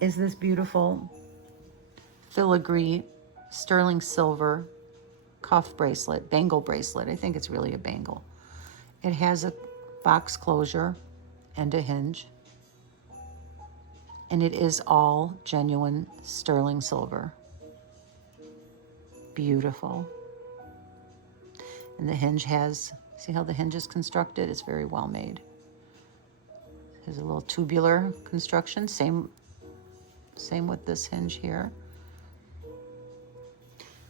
Is this beautiful filigree sterling silver cuff bracelet, bangle bracelet. I think it's really a bangle. It has a box closure and a hinge. And it is all genuine sterling silver. Beautiful. And the hinge has, see how the hinge is constructed? It's very well made. There's a little tubular construction, same with this hinge here.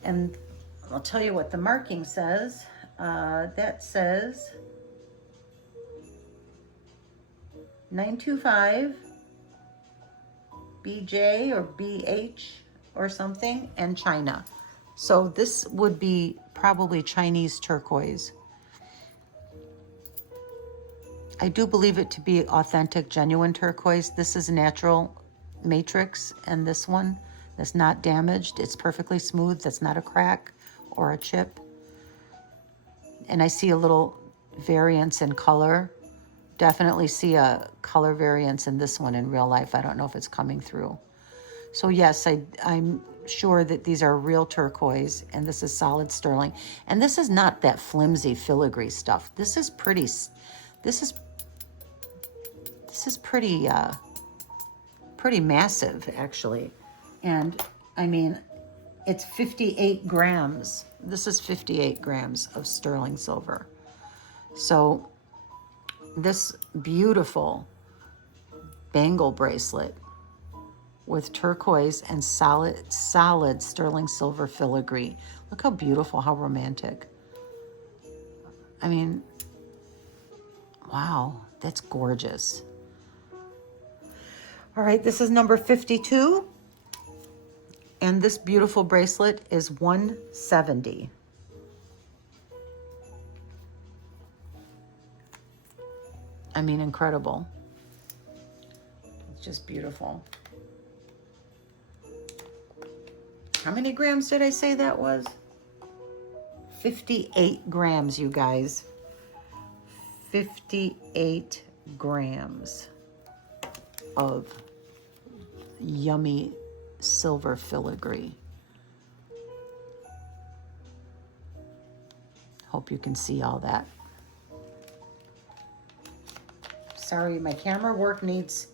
And I'll tell you what the marking says. That says 925 BJ or BH or something, and China. So this would be probably Chinese turquoise. I do believe it to be authentic, genuine turquoise. This is natural matrix, and this one that's not damaged. It's perfectly smooth. That's not a crack or a chip. And I see a little variance in color. Definitely see a color variance in this one in real life. I don't know if it's coming through. So yes, I'm sure that these are real turquoise, and this is solid sterling. And this is not that flimsy filigree stuff. This is pretty, pretty massive, actually. And I mean, it's 58 grams. This is 58 grams of sterling silver. So this beautiful bangle bracelet with turquoise and solid sterling silver filigree. Look how beautiful, how romantic. I mean, wow, that's gorgeous. All right, this is number 52. And this beautiful bracelet is 170. I mean, incredible. It's just beautiful. How many grams did I say that was? 58 grams, you guys. 58 grams of yummy silver filigree. Hope you can see all that. Sorry, my camera work needs,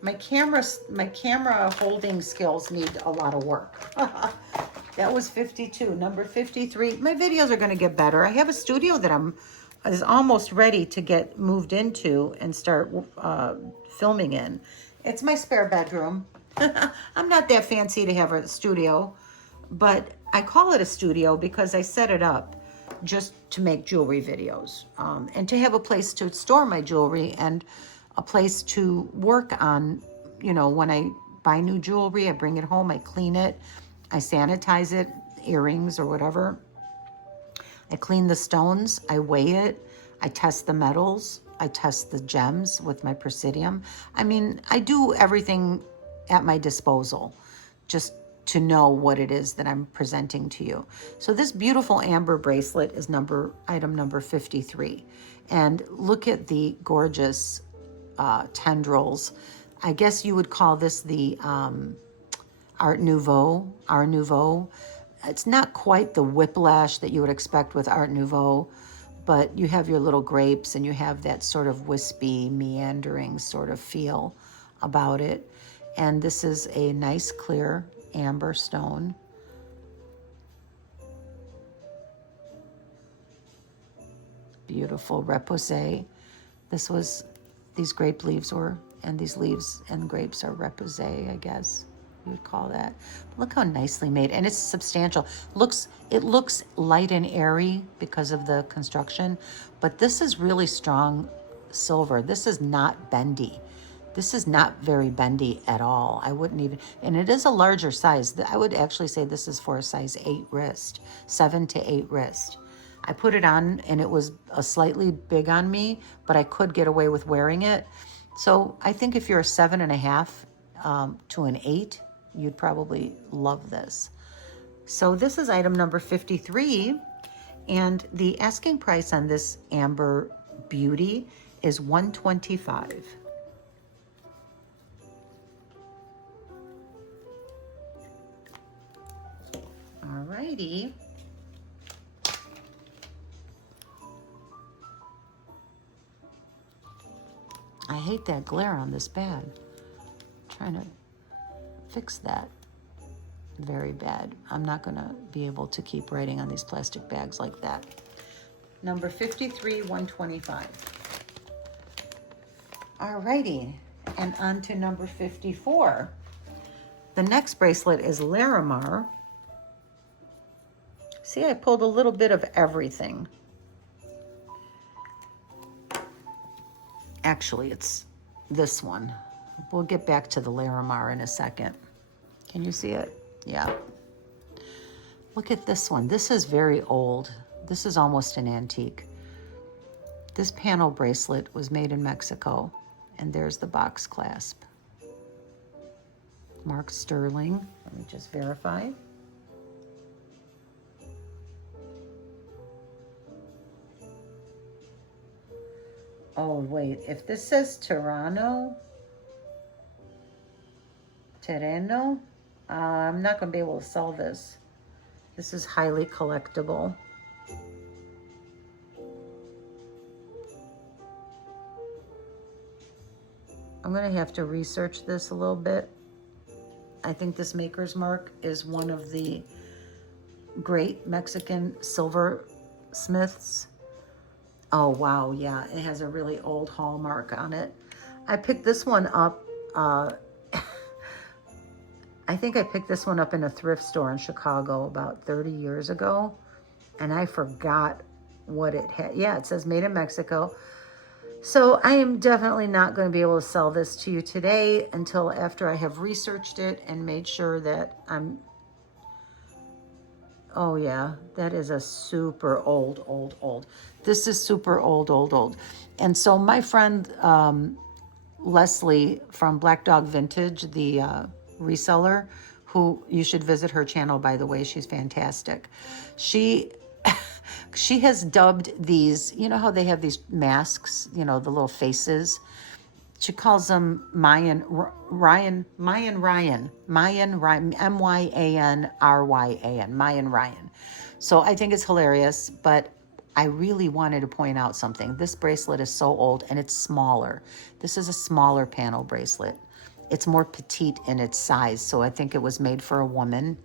my camera holding skills need a lot of work. That was 52. Number 53. My videos are going to get better. I have a studio that is almost ready to get moved into and start filming in. It's my spare bedroom. I'm not that fancy to have a studio, but I call it a studio because I set it up just to make jewelry videos, and to have a place to store my jewelry and a place to work on. You know, when I buy new jewelry, I bring it home, I clean it, I sanitize it, earrings or whatever. I clean the stones, I weigh it, I test the metals, I test the gems with my Presidium. I mean, I do everything at my disposal just to know what it is that I'm presenting to you. So this beautiful amber bracelet is item number 53. And look at the gorgeous tendrils. I guess you would call this the Art Nouveau. It's not quite the whiplash that you would expect with Art Nouveau, but you have your little grapes and you have that sort of wispy, meandering sort of feel about it. And this is a nice clear amber stone. Beautiful repoussé. These grape leaves were, and these leaves and grapes are repoussé, I guess you would call that. Look how nicely made, and it's substantial. It looks light and airy because of the construction, but this is really strong silver. This is not bendy. This is not very bendy at all. I wouldn't even, and it is a larger size. I would actually say this is for a size 8 wrist, 7 to 8 wrist. I put it on and it was a slightly big on me, but I could get away with wearing it. So I think if you're a 7.5 to an 8, you'd probably love this. So this is item number 53, and the asking price on this amber beauty is $125. Alrighty. I hate that glare on this bag. I'm trying to fix that. Very bad. I'm not gonna be able to keep writing on these plastic bags like that. Number 53, $125. Alrighty, and on to number 54. The next bracelet is Larimar. See, I pulled a little bit of everything. Actually, it's this one. We'll get back to the Larimar in a second. Can you see it? Yeah. Look at this one. This is very old. This is almost an antique. This panel bracelet was made in Mexico, and there's the box clasp. Mark Sterling. Let me just verify. Oh, wait. If this says Terreno, I'm not going to be able to sell this. This is highly collectible. I'm going to have to research this a little bit. I think this Maker's Mark is one of the great Mexican silversmiths. Oh, wow, yeah, it has a really old hallmark on it. I picked this one up, I think I picked this one up in a thrift store in Chicago about 30 years ago, and I forgot what it had. Yeah, it says made in Mexico. So I am definitely not going to be able to sell this to you today until after I have researched it and made sure that I'm... Oh yeah, that is a super old. This is super old. And so my friend Leslie from Black Dog Vintage, the reseller, who you should visit her channel, by the way, she's fantastic. She has dubbed these, you know how they have these masks, you know, the little faces. She calls them Mayan Ryan, M-Y-A-N-R-Y-A-N, Mayan Ryan. So I think it's hilarious, but I really wanted to point out something. This bracelet is so old and it's smaller. This is a smaller panel bracelet. It's more petite in its size, so I think it was made for a woman,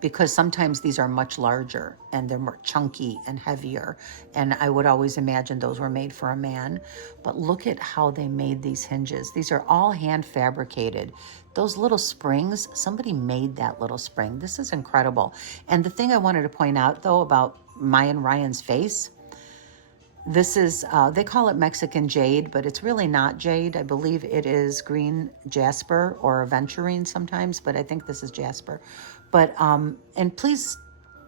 because sometimes these are much larger and they're more chunky and heavier, and I would always imagine those were made for a man. But look at how they made these hinges. These are all hand fabricated. Those little springs, somebody made that little spring. This is incredible. And the thing I wanted to point out though about Mayan Ryan's face, this is, they call it Mexican jade, but it's really not jade. I believe it is green jasper or aventurine sometimes, but I think this is jasper. But, and please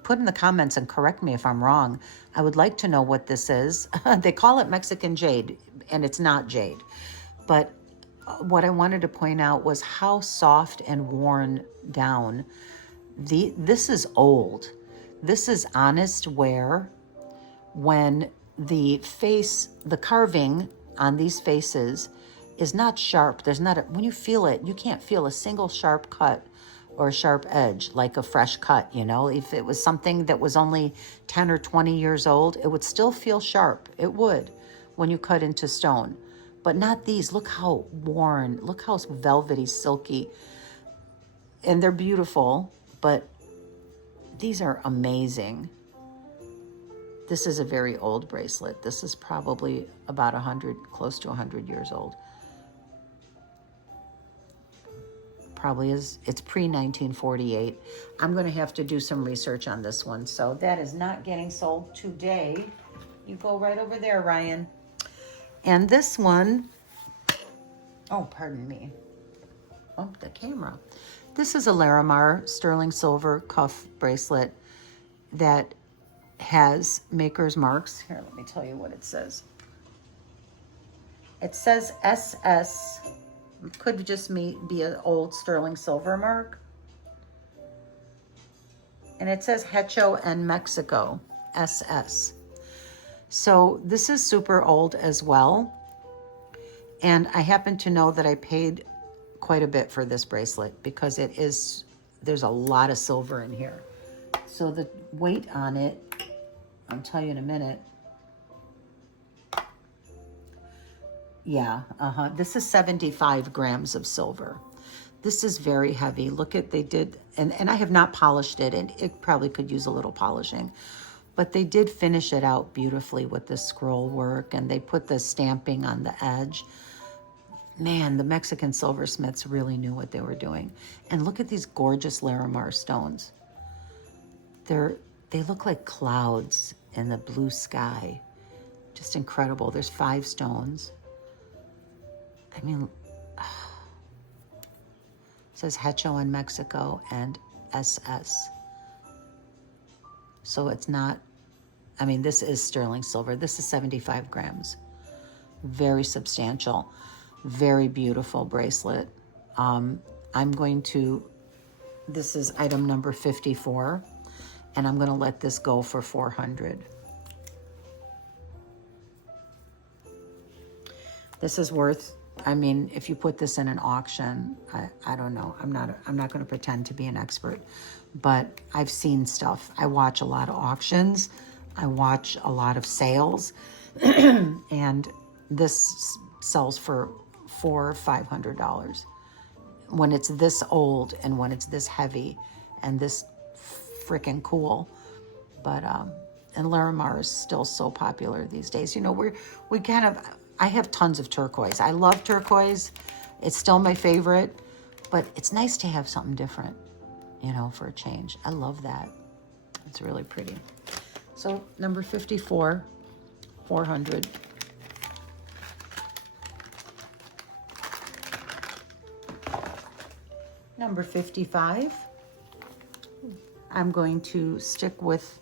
put in the comments and correct me if I'm wrong. I would like to know what this is. They call it Mexican jade, and it's not jade. But what I wanted to point out was how soft and worn down. This is old. This is honest wear when the face, the carving on these faces is not sharp. There's not a, when you feel it, you can't feel a single sharp cut or a sharp edge like a fresh cut, you know. If it was something that was only 10 or 20 years old, it would still feel sharp. It would when you cut into stone. But not these. Look how worn, look how velvety, silky. And they're beautiful, but these are amazing. This is a very old bracelet. This is probably about 100, close to 100 years old. Probably is, it's pre-1948. I'm gonna have to do some research on this one. So that is not getting sold today. You go right over there, Ryan. And this one, oh, pardon me. Oh, the camera. This is a Larimar sterling silver cuff bracelet that has maker's marks. Here, let me tell you what it says. It says SS. Could just be an old sterling silver mark. And it says Hecho and Mexico, SS. So this is super old as well. And I happen to know that I paid quite a bit for this bracelet because there's a lot of silver in here. So the weight on it, I'll tell you in a minute. Yeah, this is 75 grams of silver. This is very heavy. Look at, they did, and I have not polished it, and it probably could use a little polishing. But they did finish it out beautifully with the scroll work, and they put the stamping on the edge. Man, the Mexican silversmiths really knew what they were doing. And look at these gorgeous Larimar stones. They look like clouds in the blue sky. Just incredible. There's 5 stones. I mean, it says Hecho in Mexico and SS. So it's not, I mean, this is sterling silver. This is 75 grams. Very substantial, very beautiful bracelet. I'm going to, this is item number 54, and I'm going to let this go for 400. This is worth, I mean, if you put this in an auction, I don't know. I'm not going to pretend to be an expert, but I've seen stuff. I watch a lot of auctions. I watch a lot of sales, and this sells for $400 or $500 when it's this old and when it's this heavy and this freaking cool. But and Larimar is still so popular these days. You know, we kind of, I have tons of turquoise. I love turquoise. It's still my favorite, but it's nice to have something different, you know, for a change. I love that. It's really pretty. So number 54, 400. Number 55. I'm going to stick with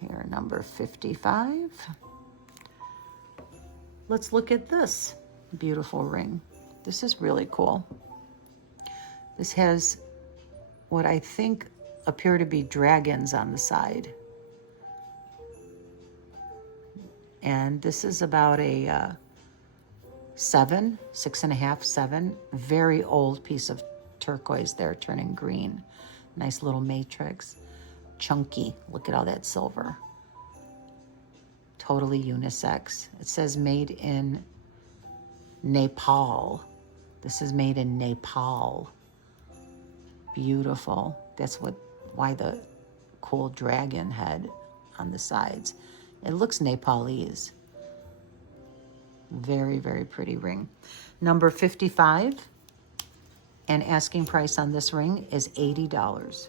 here, number 55. Let's look at this beautiful ring. This is really cool. This has what I think appear to be dragons on the side. And this is about a 7, 6.5, 7. Very old piece of turquoise there, turning green. Nice little matrix. Chunky. Look at all that silver. Totally unisex. It says made in Nepal. This is made in Nepal. Beautiful. That's why the cool dragon head on the sides. It looks Nepalese. Very, very pretty ring. Number 55. And asking price on this ring is $80.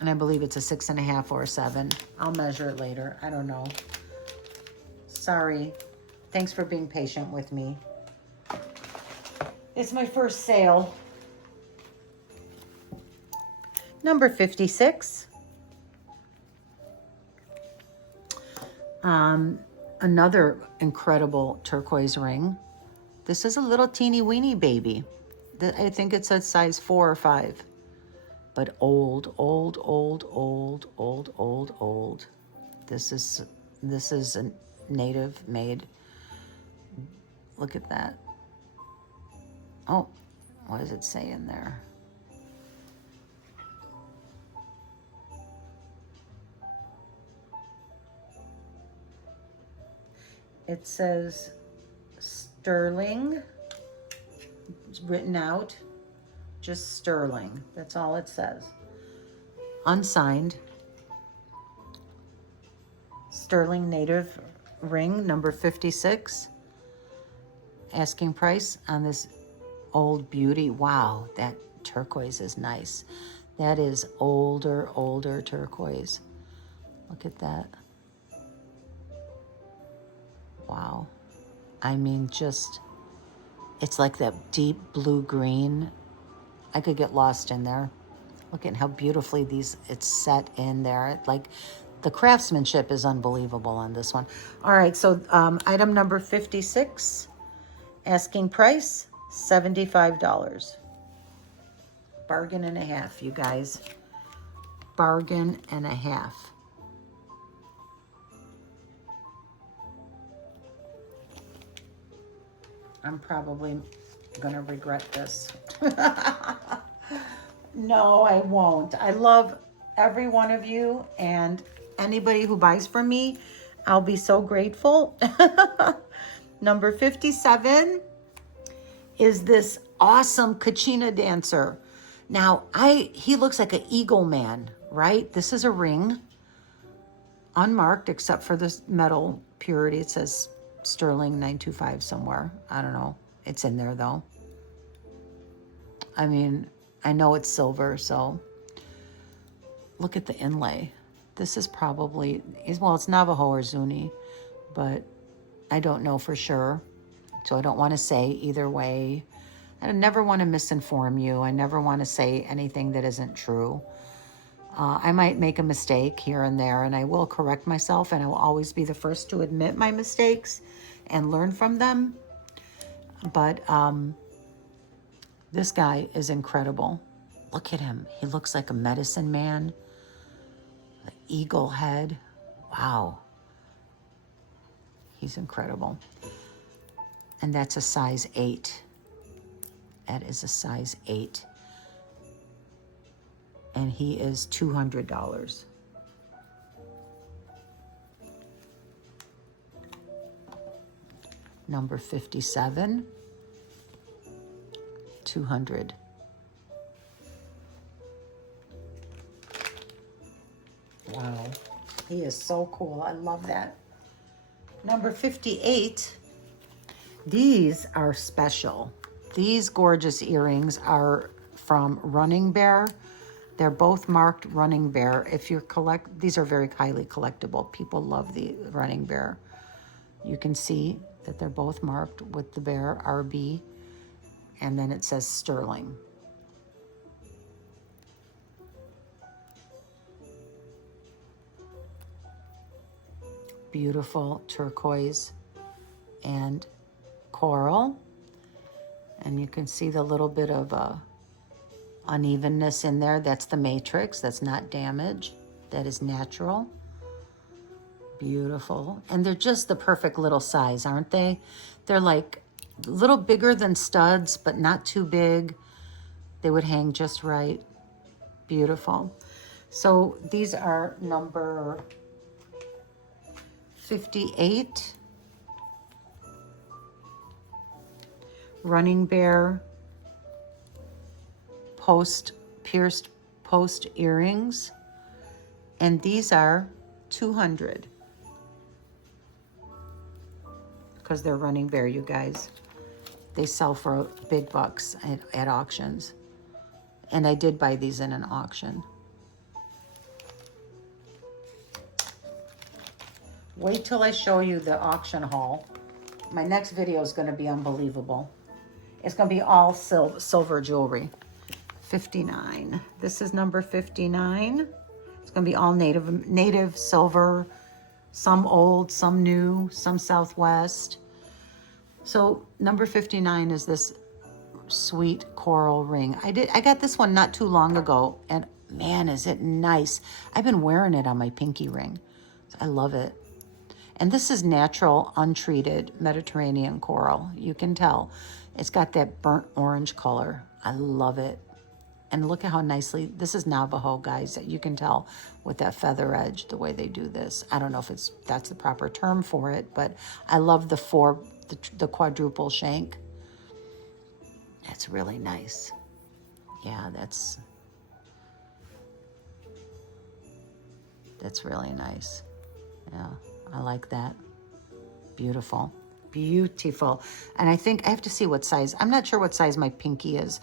And I believe it's a 6.5 or a 7. I'll measure it later. I don't know. Sorry. Thanks for being patient with me. It's my first sale. Number 56. Another incredible turquoise ring. This is a little teeny weeny baby. I think it's a size 4 or 5. but old, old, old, old, old, old, old. This is a native made. Look at that. Oh, what does it say in there? It says sterling. It's written out. Just sterling. That's all it says. Unsigned. Sterling native ring, number 56. Asking price on this old beauty. Wow, that turquoise is nice. That is older turquoise. Look at that. Wow. I mean, just, it's like that deep blue green. I could get lost in there. Look at how beautifully it's set in there. Like, the craftsmanship is unbelievable on this one. All right, so item number 56. Asking price, $75. Bargain and a half, you guys. Bargain and a half. I'm probably gonna regret this. No, I won't. I love every one of you, and anybody who buys from me, I'll be so grateful. Number 57 is this awesome Kachina dancer. Now, he looks like an eagle man, right? This is a ring, unmarked except for this metal purity. It says sterling 925 somewhere. I don't know. It's in there though. I mean, I know it's silver, so look at the inlay. This is probably, well, it's Navajo or Zuni, but I don't know for sure. So I don't want to say either way. I never want to misinform you. I never want to say anything that isn't true. I might make a mistake here and there, and I will correct myself, and I will always be the first to admit my mistakes and learn from them. But this guy is incredible. Look at him. He looks like a medicine man. The eagle head. Wow. He's incredible. And that's a size 8. That is a size 8. And he is $200. Number 57, $200. Wow, he is so cool. I love that. Number 58, these are special. These gorgeous earrings are from Running Bear. They're both marked Running Bear. If you collect, these are very highly collectible. People love the Running Bear. You can see that they're both marked with the bear, RB, and then it says sterling. Beautiful turquoise and coral. And you can see the little bit of unevenness in there. That's the matrix. That's not damage. That is natural. Beautiful. And they're just the perfect little size, aren't they? They're like a little bigger than studs, but not too big. They would hang just right. Beautiful. So these are number 58. Running Bear pierced post earrings. And these are 200. Because they're Running Bear, you guys. They sell for big bucks at auctions. And I did buy these in an auction. Wait till I show you the auction haul. My next video is going to be unbelievable. It's going to be all silver jewelry. 59. This is number 59. It's going to be all native silver. Some old, some new, some Southwest. So number 59 is this sweet coral ring. I got this one not too long ago, and man, is it nice. I've been wearing it on my pinky ring. I love it. And this is natural, untreated Mediterranean coral. You can tell. It's got that burnt orange color. I love it. And look at how nicely, this is Navajo, guys. You can tell with that feather edge, the way they do this. I don't know if that's the proper term for it, but I love the quadruple shank. That's really nice. Yeah, that's really nice. Yeah, I like that. Beautiful. Beautiful. And I think I have to see what size. I'm not sure what size my pinky is.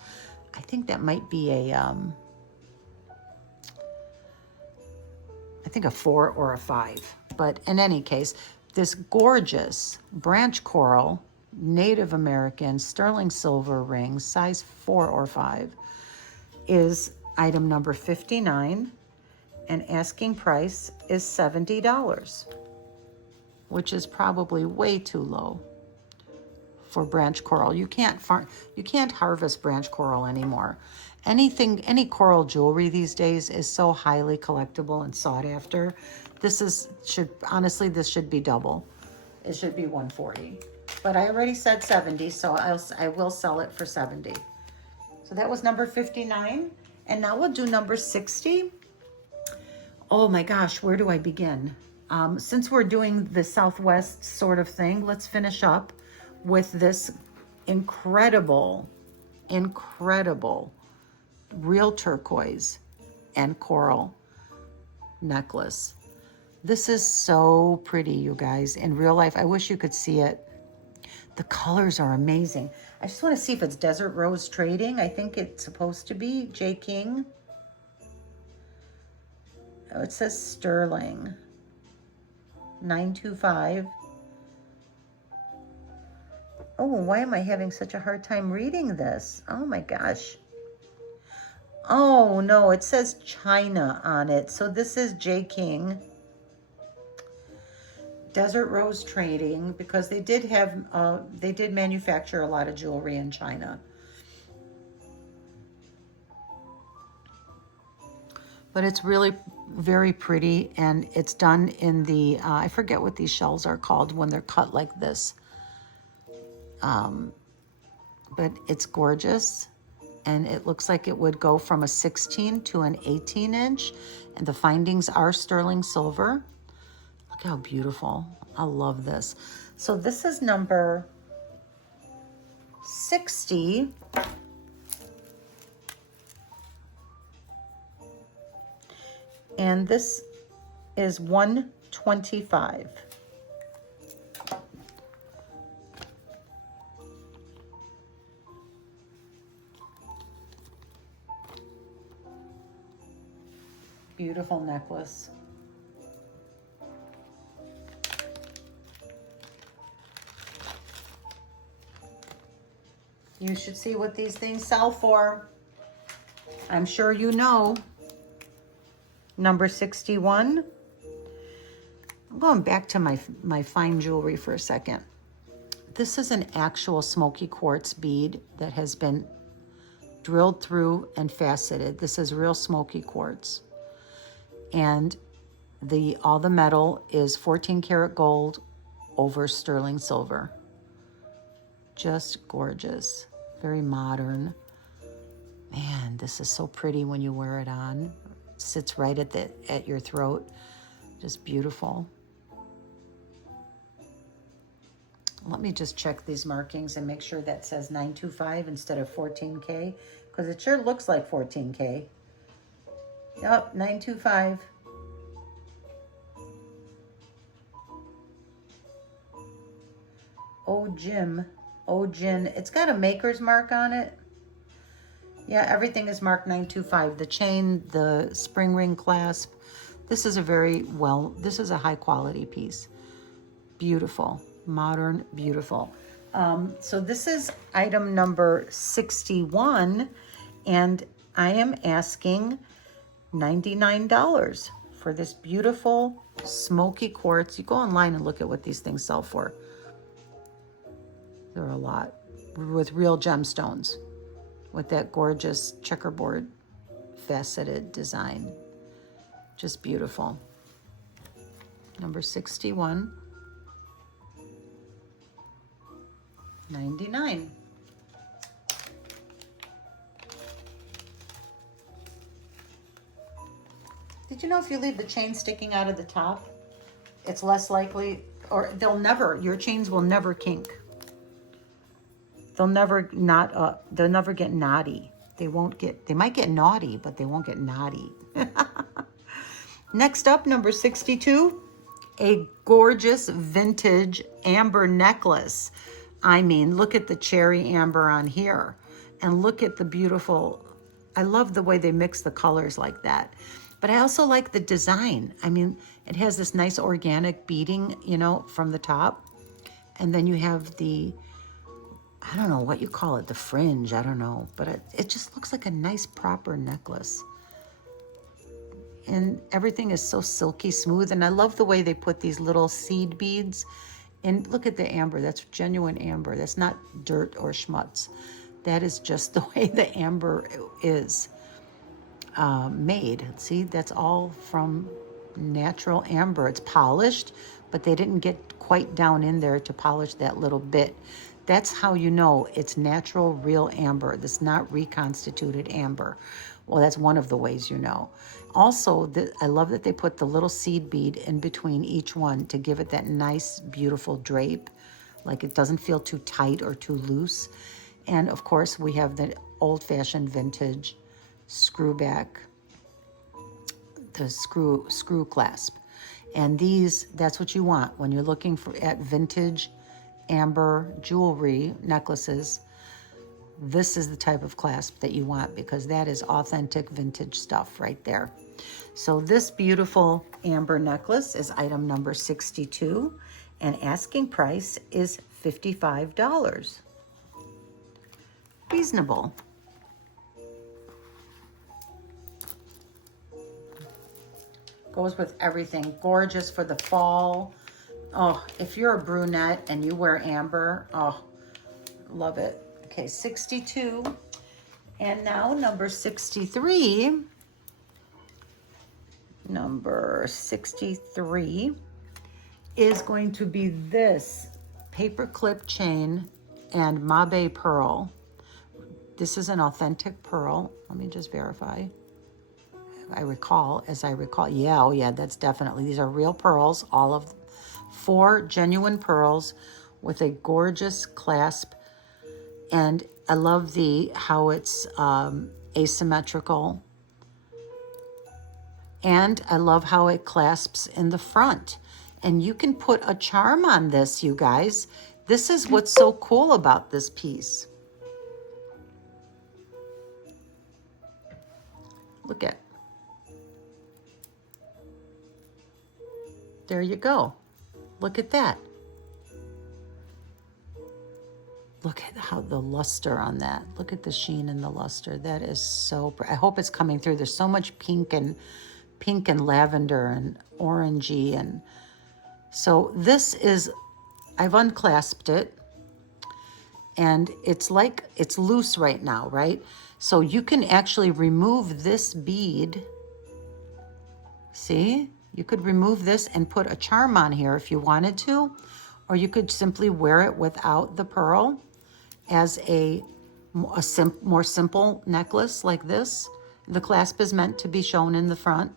I think that might be a 4 or a 5. But in any case, this gorgeous branch coral, Native American sterling silver ring, size 4 or 5, is item number 59, and asking price is $70, which is probably way too low for branch coral. You can't harvest branch coral anymore. Any coral jewelry these days is so highly collectible and sought after. This should be double. It should be 140. But I already said 70, so I will sell it for 70. So that was number 59. And now we'll do number 60. Oh my gosh, where do I begin? Since we're doing the Southwest sort of thing, let's finish up with this incredible real turquoise and coral necklace. This is so pretty, you guys. In real life, I wish you could see it. The colors are amazing. I just want to see if it's Desert Rose Trading. I think it's supposed to be J. King. Oh, it says sterling. 925. Oh, why am I having such a hard time reading this? Oh my gosh. Oh no, it says China on it. So this is J. King. Desert Rose Trading, because they did manufacture a lot of jewelry in China. But it's really very pretty, and it's done in the, I forget what these shells are called when they're cut like this. But it's gorgeous, and it looks like it would go from a 16 to an 18 inch, and the findings are sterling silver. Look how beautiful. I love this. So this is number 60. And this is 125. Beautiful necklace. You should see what these things sell for. I'm sure you know. Number 61. I'm going back to my fine jewelry for a second. This is an actual smoky quartz bead that has been drilled through and faceted. This is real smoky quartz. And all the metal is 14 karat gold over sterling silver. Just gorgeous. Very modern. Man, this is so pretty when you wear it on. It sits right at your throat. Just beautiful. Let me just check these markings and make sure that says 925 instead of 14K, because it sure looks like 14K. Yep, 925. Oh, Jim. Oh, Jin. It's got a maker's mark on it. Yeah, everything is marked 925. The chain, the spring ring clasp. This is this is a high quality piece. Beautiful. Modern, beautiful. So this is item number 61, and I am asking $99 for this beautiful smoky quartz. You go online and look at what these things sell for. There are a lot with real gemstones. with that gorgeous checkerboard faceted design. Just beautiful. Number 61, $99. Did you know if you leave the chain sticking out of the top, it's less likely, or your chains will never kink. They'll never they'll never get knotty. They might get naughty, but they won't get knotty. Next up, number 62, a gorgeous vintage amber necklace. I mean, look at the cherry amber on here, and look at the beautiful, I love the way they mix the colors like that. But I also like the design. I mean, it has this nice organic beading, you know, from the top. And then you have the, I don't know what you call it, the fringe, I don't know. But it just looks like a nice proper necklace. And everything is so silky smooth. And I love the way they put these little seed beads. And look at the amber, that's genuine amber. That's not dirt or schmutz. That is just the way the amber is made. See, that's all from natural amber. It's polished, but they didn't get quite down in there to polish that little bit. That's how you know it's natural, real amber. That's not reconstituted amber. Well, that's one of the ways you know. Also, I love that they put the little seed bead in between each one to give it that nice, beautiful drape. Like it doesn't feel too tight or too loose. And of course, we have the old-fashioned vintage screw back, the screw clasp. And that's what you want when you're looking at vintage amber jewelry necklaces. This is the type of clasp that you want, because that is authentic vintage stuff right there. So this beautiful amber necklace is item number 62, and asking price is $55. Reasonable. Goes with everything. Gorgeous for the fall. Oh, if you're a brunette and you wear amber, oh, love it. Okay, 62. And now number 63. Number 63 is going to be this paper clip chain and Mabe pearl. This is an authentic pearl. Let me just verify. As I recall, yeah, oh yeah, that's definitely, these are real pearls, all of 4 genuine pearls with a gorgeous clasp. And I love how it's asymmetrical. And I love how it clasps in the front. And you can put a charm on this, you guys. This is what's so cool about this piece. Look at. There you go. Look at that. Look at how the luster on that. Look at the sheen and the luster. That is so I hope it's coming through. There's so much pink and lavender and orangey. And so this is, I've unclasped it, and it's loose right now, right? So you can actually remove this bead. See? You could remove this and put a charm on here if you wanted to, or you could simply wear it without the pearl as a more simple necklace like this. The clasp is meant to be shown in the front.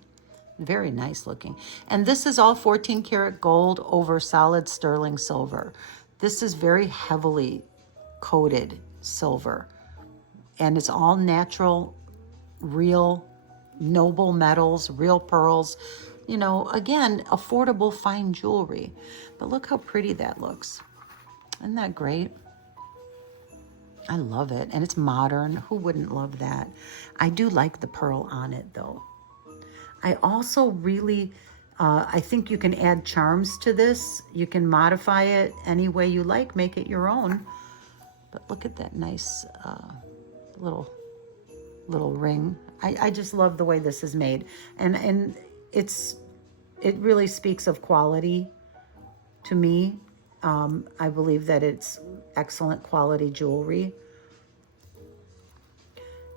Very nice looking. And this is all 14 karat gold over solid sterling silver. This is very heavily coated silver. And it's all natural, real, noble metals, real pearls. You know, again, affordable, fine jewelry. But look how pretty that looks. Isn't that great? I love it. And it's modern. Who wouldn't love that? I do like the pearl on it, though. I also really, I think you can add charms to this. You can modify it any way you like. Make it your own. But look at that nice little ring. I just love the way this is made. And it really speaks of quality to me. I believe that it's excellent quality jewelry.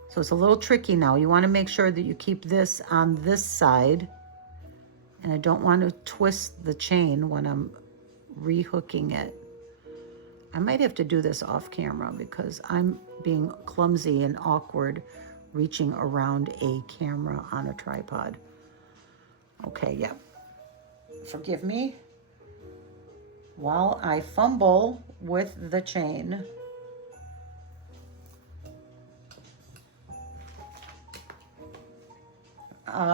So it's a little tricky now. You want to make sure that you keep this on this side. And I don't want to twist the chain when I'm rehooking it. I might have to do this off camera because I'm being clumsy and awkward reaching around a camera on a tripod. Okay, yeah. Forgive me while I fumble with the chain.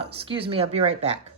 Excuse me, I'll be right back.